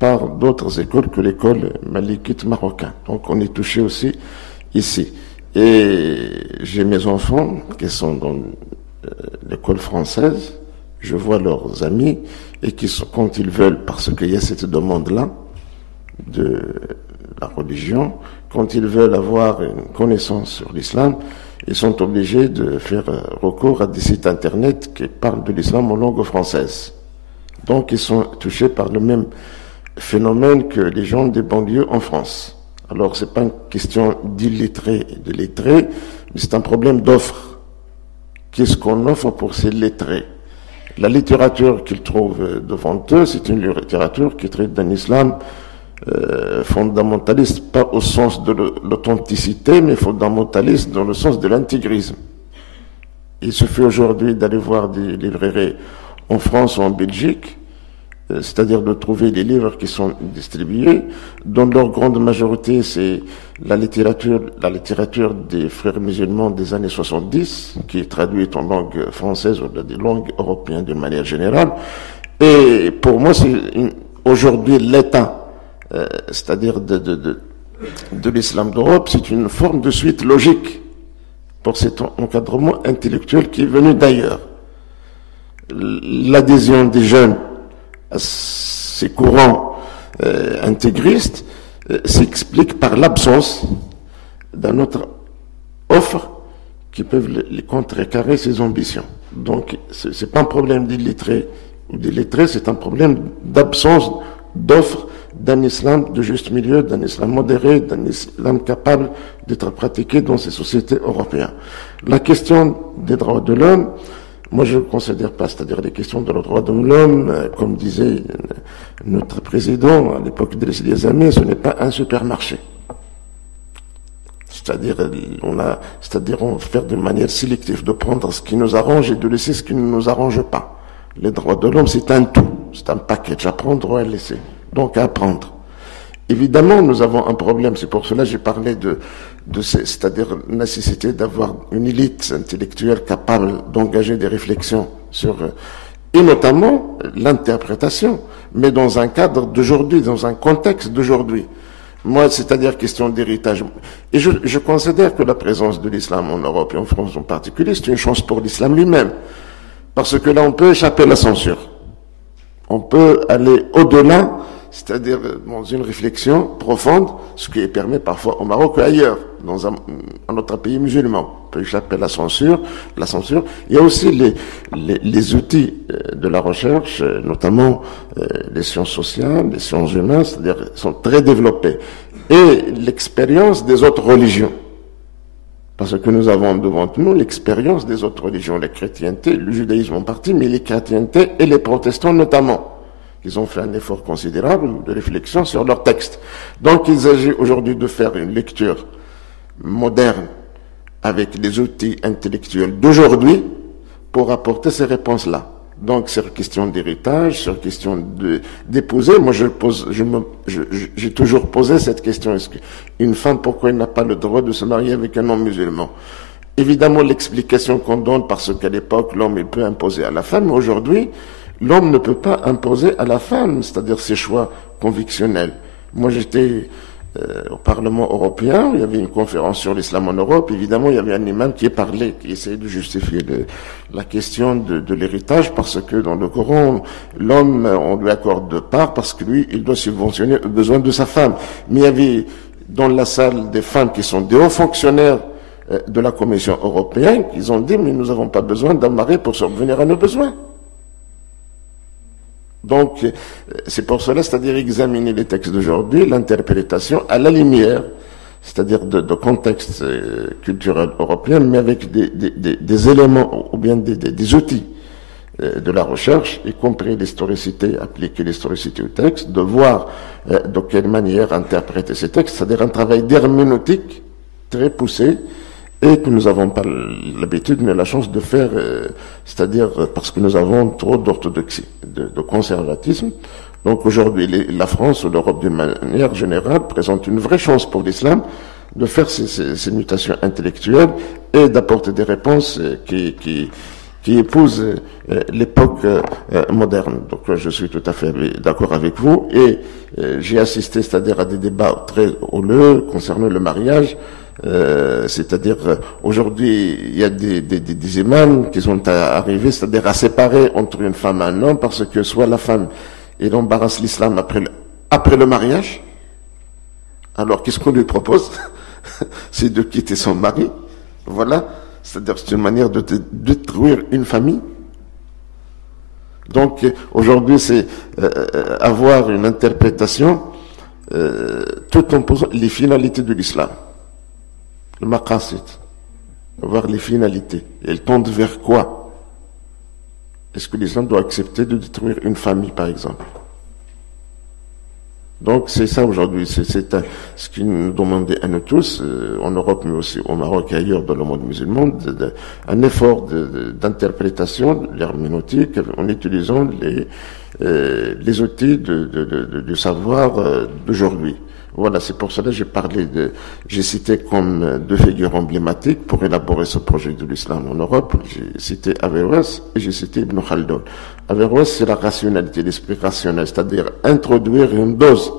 par d'autres écoles que l'école malikite marocaine. Donc on est touché aussi ici. Et j'ai mes enfants qui sont dans l'école française, je vois leurs amis, et qui sont, quand ils veulent, parce qu'il y a cette demande-là de la religion, quand ils veulent avoir une connaissance sur l'islam, ils sont obligés de faire recours à des sites internet qui parlent de l'islam en langue française. Donc ils sont touchés par le même phénomène que les gens des banlieues en France. Alors, c'est pas une question d'illettrés et de lettrés, mais c'est un problème d'offre. Qu'est-ce qu'on offre pour ces lettrés? La littérature qu'ils trouvent devant eux, c'est une littérature qui traite d'un islam fondamentaliste, pas au sens de l'authenticité, mais fondamentaliste dans le sens de l'intégrisme. Il suffit aujourd'hui d'aller voir des librairies en France ou en Belgique, c'est-à-dire de trouver les livres qui sont distribués. Dans leur grande majorité, c'est la littérature des frères musulmans des années 70, qui est traduite en langue française ou des langues européennes d'une manière générale. Et pour moi, c'est aujourd'hui l'état, c'est-à-dire de l'islam d'Europe, c'est une forme de suite logique pour cet encadrement intellectuel qui est venu d'ailleurs. L'adhésion des jeunes à ces courants intégristes s'explique par l'absence d'une autre offre qui peuvent les contrecarrer ces ambitions. Donc, c'est pas un problème d'illettrés ou d'illettrés, c'est un problème d'absence d'offre d'un islam de juste milieu, d'un islam modéré, d'un islam capable d'être pratiqué dans ces sociétés européennes. La question des droits de l'homme, moi, je ne considère pas, c'est-à-dire les questions de droits de l'homme, comme disait notre président à l'époque d'Idriss Déby, ce n'est pas un supermarché. C'est-à-dire, on fait de manière sélective, de prendre ce qui nous arrange et de laisser ce qui ne nous arrange pas. Les droits de l'homme, c'est un tout, c'est un package à prendre ou à laisser. Donc, à apprendre. Évidemment, nous avons un problème, c'est pour cela que j'ai parlé c'est-à-dire la nécessité d'avoir une élite intellectuelle capable d'engager des réflexions sur, et notamment l'interprétation, mais dans un cadre d'aujourd'hui, dans un contexte d'aujourd'hui. Moi, c'est-à-dire question d'héritage. Et je considère que la présence de l'islam en Europe et en France en particulier, c'est une chance pour l'islam lui-même. Parce que là, on peut échapper à la censure. On peut aller au-delà c'est-à-dire dans une réflexion profonde, ce qui est permis parfois au Maroc et ailleurs, dans un autre pays musulman. On peut échapper à la censure. Il y a aussi les outils de la recherche, notamment les sciences sociales, les sciences humaines, c'est-à-dire sont très développés. Et l'expérience des autres religions. Parce que nous avons devant nous l'expérience des autres religions, la chrétienté, le judaïsme en partie, mais les chrétientés et les protestants notamment. Ils ont fait un effort considérable de réflexion sur leurs textes. Donc il s'agit aujourd'hui de faire une lecture moderne avec les outils intellectuels d'aujourd'hui pour apporter ces réponses-là. Donc sur question d'héritage, sur question d'épouser, moi j'ai toujours posé cette question. Est-ce qu'une femme, pourquoi elle n'a pas le droit de se marier avec un homme musulman? Évidemment, l'explication qu'on donne, parce qu'à l'époque, l'homme il peut imposer à la femme, mais aujourd'hui, l'homme ne peut pas imposer à la femme, c'est-à-dire ses choix convictionnels. Moi j'étais au Parlement européen, il y avait une conférence sur l'islam en Europe, évidemment il y avait un imam qui essayait de justifier la question de l'héritage, parce que dans le Coran, l'homme, on lui accorde de part, parce que lui, il doit subventionner le besoin de sa femme. Mais il y avait dans la salle des femmes qui sont des hauts fonctionnaires de la Commission européenne, qui ont dit, mais nous n'avons pas besoin d'un mari pour subvenir à nos besoins. Donc, c'est pour cela, c'est-à-dire examiner les textes d'aujourd'hui, l'interprétation à la lumière, c'est-à-dire de contexte culturel européen, mais avec des éléments ou bien des outils de la recherche, y compris l'historicité, appliquer l'historicité au texte, de voir de quelle manière interpréter ces textes, c'est-à-dire un travail d'herméneutique très poussé, et que nous n'avons pas l'habitude mais la chance de faire, c'est-à-dire parce que nous avons trop d'orthodoxie, de conservatisme. Donc aujourd'hui, la France ou l'Europe d'une manière générale présente une vraie chance pour l'islam de faire ces mutations intellectuelles et d'apporter des réponses qui épousent l'époque moderne. Donc je suis tout à fait d'accord avec vous, et j'ai assisté, c'est-à-dire à des débats très houleux concernant le mariage. C'est-à-dire aujourd'hui il y a des imams qui sont arrivés, c'est-à-dire à séparer entre une femme et un homme, parce que soit la femme elle embarrasse l'islam après le mariage, alors qu'est-ce qu'on lui propose? C'est de quitter son mari. Voilà, c'est-à-dire c'est une manière de détruire une famille. Donc aujourd'hui c'est avoir une interprétation tout en posant les finalités de l'islam. Le maqasid, voir les finalités. Elles tendent vers quoi? Est-ce que l'islam doit accepter de détruire une famille, par exemple? Donc c'est ça aujourd'hui, c'est ce qui nous demandait à nous tous, en Europe, mais aussi au Maroc et ailleurs dans le monde musulman, un effort d'interprétation de l'herméneutique en utilisant les outils du savoir d'aujourd'hui. Voilà, c'est pour cela que j'ai cité comme deux figures emblématiques pour élaborer ce projet de l'islam en Europe. J'ai cité Averroès et j'ai cité Ibn Khaldun. Averroès, c'est la rationalité, l'esprit rationnel, c'est-à-dire introduire une dose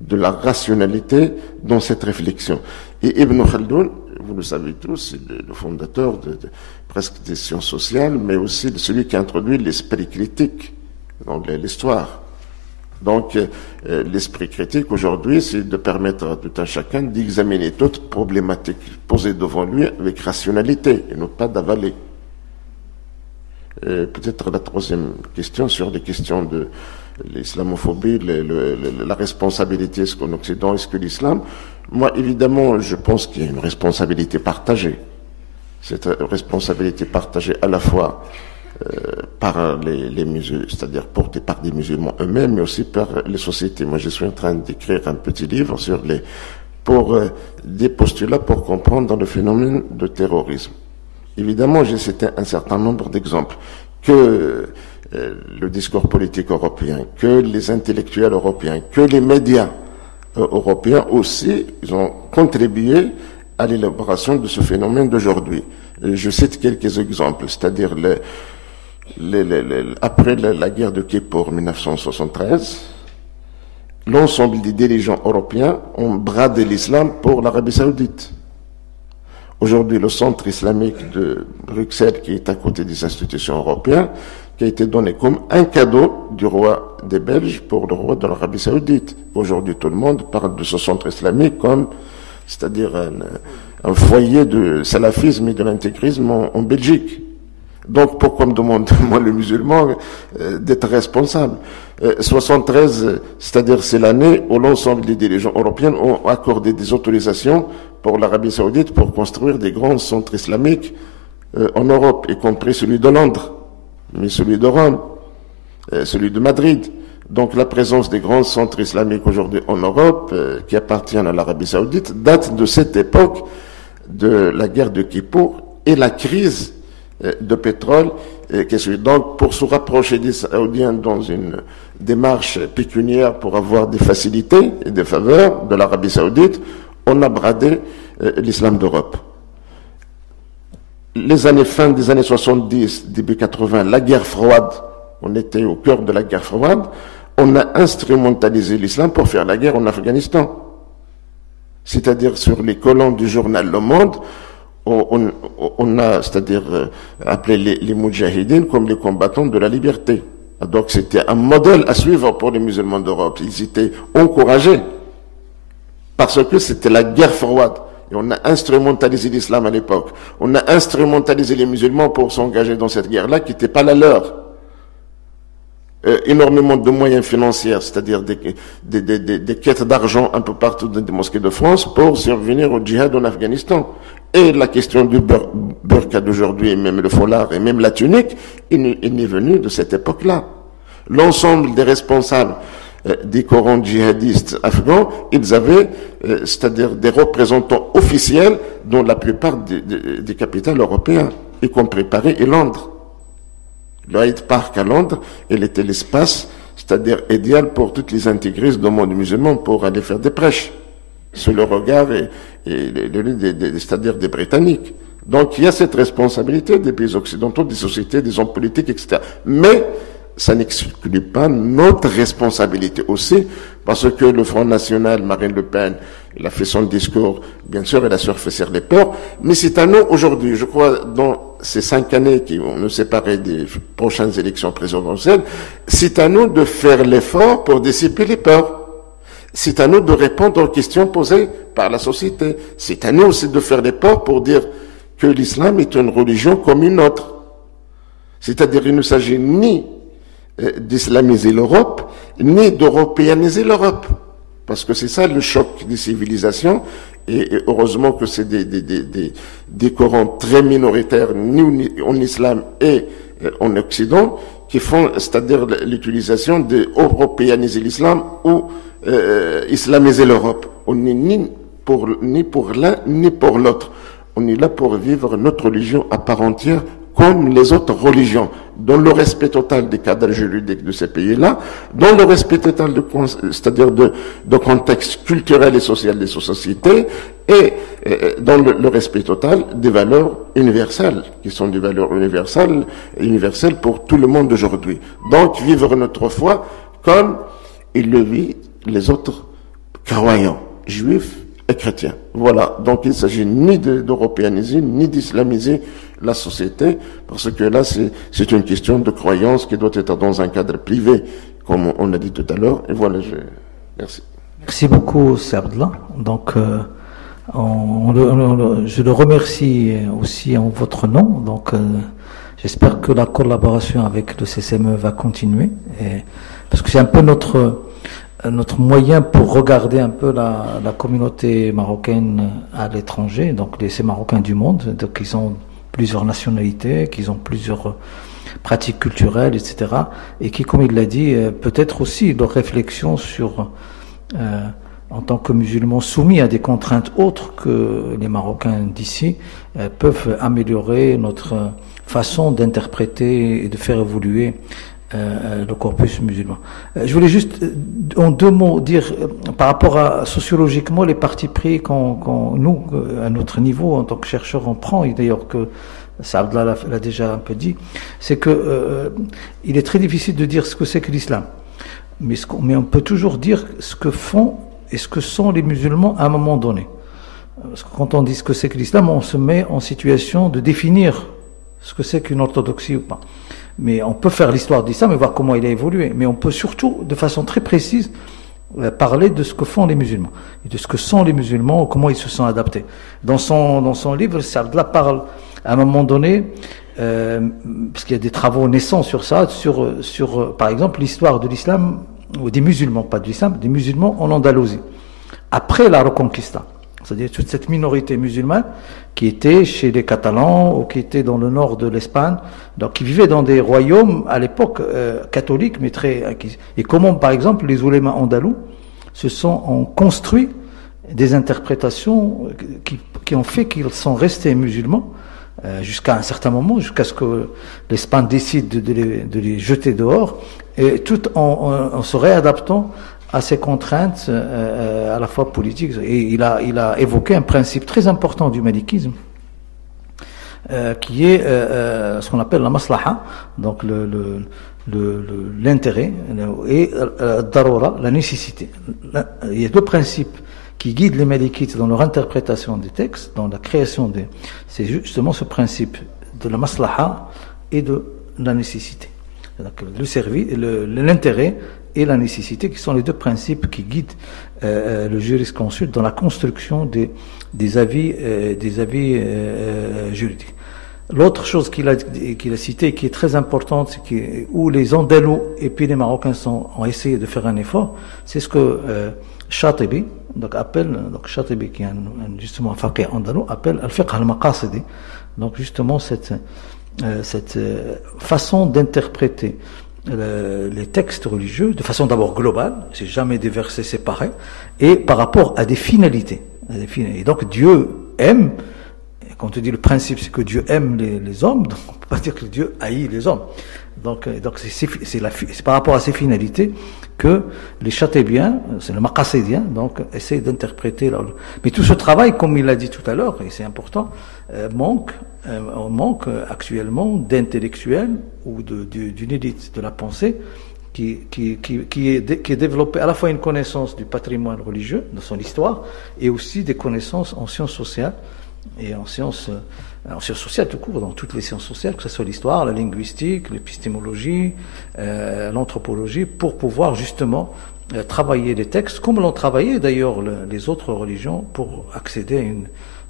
de la rationalité dans cette réflexion. Et Ibn Khaldun, vous le savez tous, c'est le fondateur presque des sciences sociales, mais aussi celui qui a introduit l'esprit critique dans l'histoire. Donc, l'esprit critique aujourd'hui, c'est de permettre à tout un chacun d'examiner toute problématique posée devant lui avec rationalité et non pas d'avaler. Peut-être la troisième question sur les questions de l'islamophobie, la responsabilité, est-ce qu'en Occident, est-ce que l'islam? Moi, évidemment, je pense qu'il y a une responsabilité partagée. Cette responsabilité partagée à la fois par les musulmans, c'est-à-dire portés par des musulmans eux-mêmes, mais aussi par les sociétés. Moi, je suis en train d'écrire un petit livre sur pour des postulats pour comprendre le phénomène de terrorisme. Évidemment, j'ai cité un certain nombre d'exemples que le discours politique européen, que les intellectuels européens, que les médias européens aussi, ils ont contribué à l'élaboration de ce phénomène d'aujourd'hui. Je cite quelques exemples, c'est-à-dire après la guerre de Kippour 1973, l'ensemble des dirigeants européens ont bradé l'islam pour l'Arabie Saoudite. Aujourd'hui, le centre islamique de Bruxelles, qui est à côté des institutions européennes, qui a été donné comme un cadeau du roi des Belges pour le roi de l'Arabie Saoudite. Aujourd'hui, tout le monde parle de ce centre islamique comme, c'est-à-dire un foyer de salafisme et de l'intégrisme en Belgique. Donc, pourquoi me demande, moi, le musulman, d'être responsable? 73, c'est-à-dire c'est l'année où l'ensemble des dirigeants européens ont accordé des autorisations pour l'Arabie Saoudite pour construire des grands centres islamiques en Europe, y compris celui de Londres, mais celui de Rome, celui de Madrid. Donc la présence des grands centres islamiques aujourd'hui en Europe, qui appartiennent à l'Arabie Saoudite, date de cette époque de la guerre de Kippour et la crise de pétrole. Donc pour se rapprocher des Saoudiens dans une démarche pécuniaire pour avoir des facilités et des faveurs de l'Arabie Saoudite, on a bradé l'islam d'Europe. Fin des années 70, début 80, la guerre froide, on était au cœur de la guerre froide, on a instrumentalisé l'islam pour faire la guerre en Afghanistan. C'est-à-dire sur les colonnes du journal Le Monde, on a, c'est-à-dire appelé les Moudjahidines comme les combattants de la liberté. Donc c'était un modèle à suivre pour les musulmans d'Europe. Ils étaient encouragés parce que c'était la guerre froide. Et on a instrumentalisé l'islam à l'époque. On a instrumentalisé les musulmans pour s'engager dans cette guerre-là qui n'était pas la leur. Énormément de moyens financiers, c'est-à-dire des quêtes d'argent un peu partout dans des mosquées de France pour survenir au djihad en Afghanistan. Et la question du burqa d'aujourd'hui, et même le foulard, et même la tunique, il n'est venu de cette époque-là. L'ensemble des responsables des corans djihadistes afghans, ils avaient, c'est-à-dire des représentants officiels dans la plupart des capitales européennes, y compris Paris et Londres. Le Hyde Park à Londres, il était l'espace, c'est-à-dire idéal pour toutes les intégristes du monde musulman pour aller faire des prêches, sous le regard c'est-à-dire des Britanniques. Donc il y a cette responsabilité des pays occidentaux, des sociétés, des hommes politiques, etc. Mais ça n'exclut pas notre responsabilité aussi, parce que le Front National, Marine Le Pen, il a fait son discours, bien sûr, il a surfait les peurs, mais c'est à nous aujourd'hui, je crois, dans ces 5 années qui vont nous séparer des prochaines élections présidentielles, c'est à nous de faire l'effort pour dissiper les peurs. C'est à nous de répondre aux questions posées par la société. C'est à nous aussi de faire l'effort pour dire que l'islam est une religion comme une autre. C'est-à-dire qu'il ne s'agit ni d'islamiser l'Europe, ni d'européaniser l'Europe. Parce que c'est ça le choc des civilisations, et heureusement que c'est des courants très minoritaires, ni en islam et en Occident, qui font, c'est-à-dire l'utilisation d'européaniser l'islam ou islamiser l'Europe. On n'est ni pour l'un, ni pour l'autre. On est là pour vivre notre religion à part entière, comme les autres religions, dans le respect total des cadres juridiques de ces pays-là, dans le respect total c'est-à-dire de contexte culturel et social de ces sociétés, et dans le respect total des valeurs universelles, qui sont des valeurs universelles pour tout le monde aujourd'hui. Donc, vivre notre foi comme ils le vivent les autres croyants, juifs et chrétiens. Voilà. Donc, il ne s'agit ni d'européaniser, ni d'islamiser la société, parce que là, c'est une question de croyance qui doit être dans un cadre privé, comme on l'a dit tout à l'heure. Et voilà, merci. Merci beaucoup, Sardla. Donc, je le remercie aussi en votre nom. Donc, j'espère que la collaboration avec le CCME va continuer, parce que c'est un peu notre moyen pour regarder un peu la communauté marocaine à l'étranger, donc ces Marocains du monde, donc ils ont plusieurs nationalités, qu'ils ont plusieurs pratiques culturelles, etc. Et qui, comme il l'a dit, peut-être aussi leur réflexion sur, en tant que musulmans soumis à des contraintes autres que les Marocains d'ici, peuvent améliorer notre façon d'interpréter et de faire évoluer le corpus musulman. Je voulais juste, en 2 mots, dire par rapport à sociologiquement les partis pris nous, à notre niveau, en tant que chercheurs, on prend, et d'ailleurs que Saadla l'a déjà un peu dit, c'est que il est très difficile de dire ce que c'est que l'islam. Mais on peut toujours dire ce que font et ce que sont les musulmans à un moment donné. Parce que quand on dit ce que c'est que l'islam, on se met en situation de définir ce que c'est qu'une orthodoxie ou pas. Mais on peut faire l'histoire de l'islam et voir comment il a évolué. Mais on peut surtout, de façon très précise, parler de ce que font les musulmans, et de ce que sont les musulmans, comment ils se sont adaptés. Dans son livre, Saadallah parle, à un moment donné, parce qu'il y a des travaux naissants sur ça, sur par exemple, l'histoire de l'islam, ou des musulmans, pas de l'islam, des musulmans en Andalousie, après la Reconquista. C'est-à-dire toute cette minorité musulmane qui était chez les Catalans ou qui était dans le nord de l'Espagne, donc qui vivaient dans des royaumes à l'époque catholiques, mais et comment par exemple les oulémas andalous ont construit des interprétations qui ont fait qu'ils sont restés musulmans jusqu'à un certain moment, jusqu'à ce que l'Espagne décide de les jeter dehors, et tout en se réadaptant à ces contraintes à la fois politiques. Et il a évoqué un principe très important du malikisme, qui est ce qu'on appelle la maslaha, donc l'intérêt, et darura, la nécessité. Il y a deux principes qui guident les malikites dans leur interprétation des textes, dans la création c'est justement ce principe de la maslaha et de la nécessité. Donc l'intérêt et la nécessité, qui sont les deux principes qui guident le jurisconsulte dans la construction des avis juridiques. L'autre chose qu'il a cité, qui est très importante, où les Andalous et puis les Marocains ont essayé de faire un effort, c'est ce que Chatibi, Chatibi, qui est justement un faqih andalou, appelle al-fiqh al-maqasidi. Donc justement cette façon d'interpréter les textes religieux de façon d'abord globale, c'est jamais des versets séparés, et par rapport à des finalités. Et donc Dieu aime, quand on dit le principe c'est que Dieu aime les hommes, donc on ne peut pas dire que Dieu haït les hommes. Donc c'est par rapport à ces finalités que les châtébiens, c'est le maqasidien, donc essayent d'interpréter. Mais tout ce travail, comme il l'a dit tout à l'heure, et c'est important, manque actuellement d'intellectuels ou d'une élite de la pensée qui est développée à la fois une connaissance du patrimoine religieux, de son histoire, et aussi des connaissances en sciences sociales et en sciences sociales tout court, dans toutes les sciences sociales, que ce soit l'histoire, la linguistique, l'épistémologie, l'anthropologie, pour pouvoir justement travailler les textes, comme l'ont travaillé d'ailleurs les autres religions, pour accéder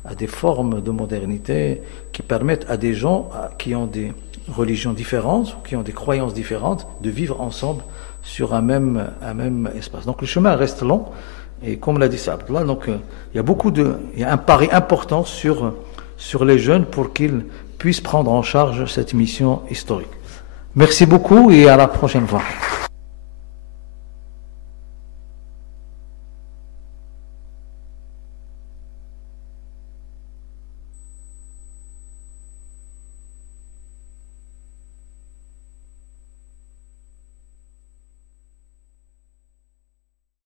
à des formes de modernité qui permettent à des gens qui ont des religions différentes, ou qui ont des croyances différentes, de vivre ensemble sur un même espace. Donc le chemin reste long, et comme l'a dit Saadallah, donc il y a un pari important sur les jeunes pour qu'ils puissent prendre en charge cette mission historique. Merci beaucoup et à la prochaine fois.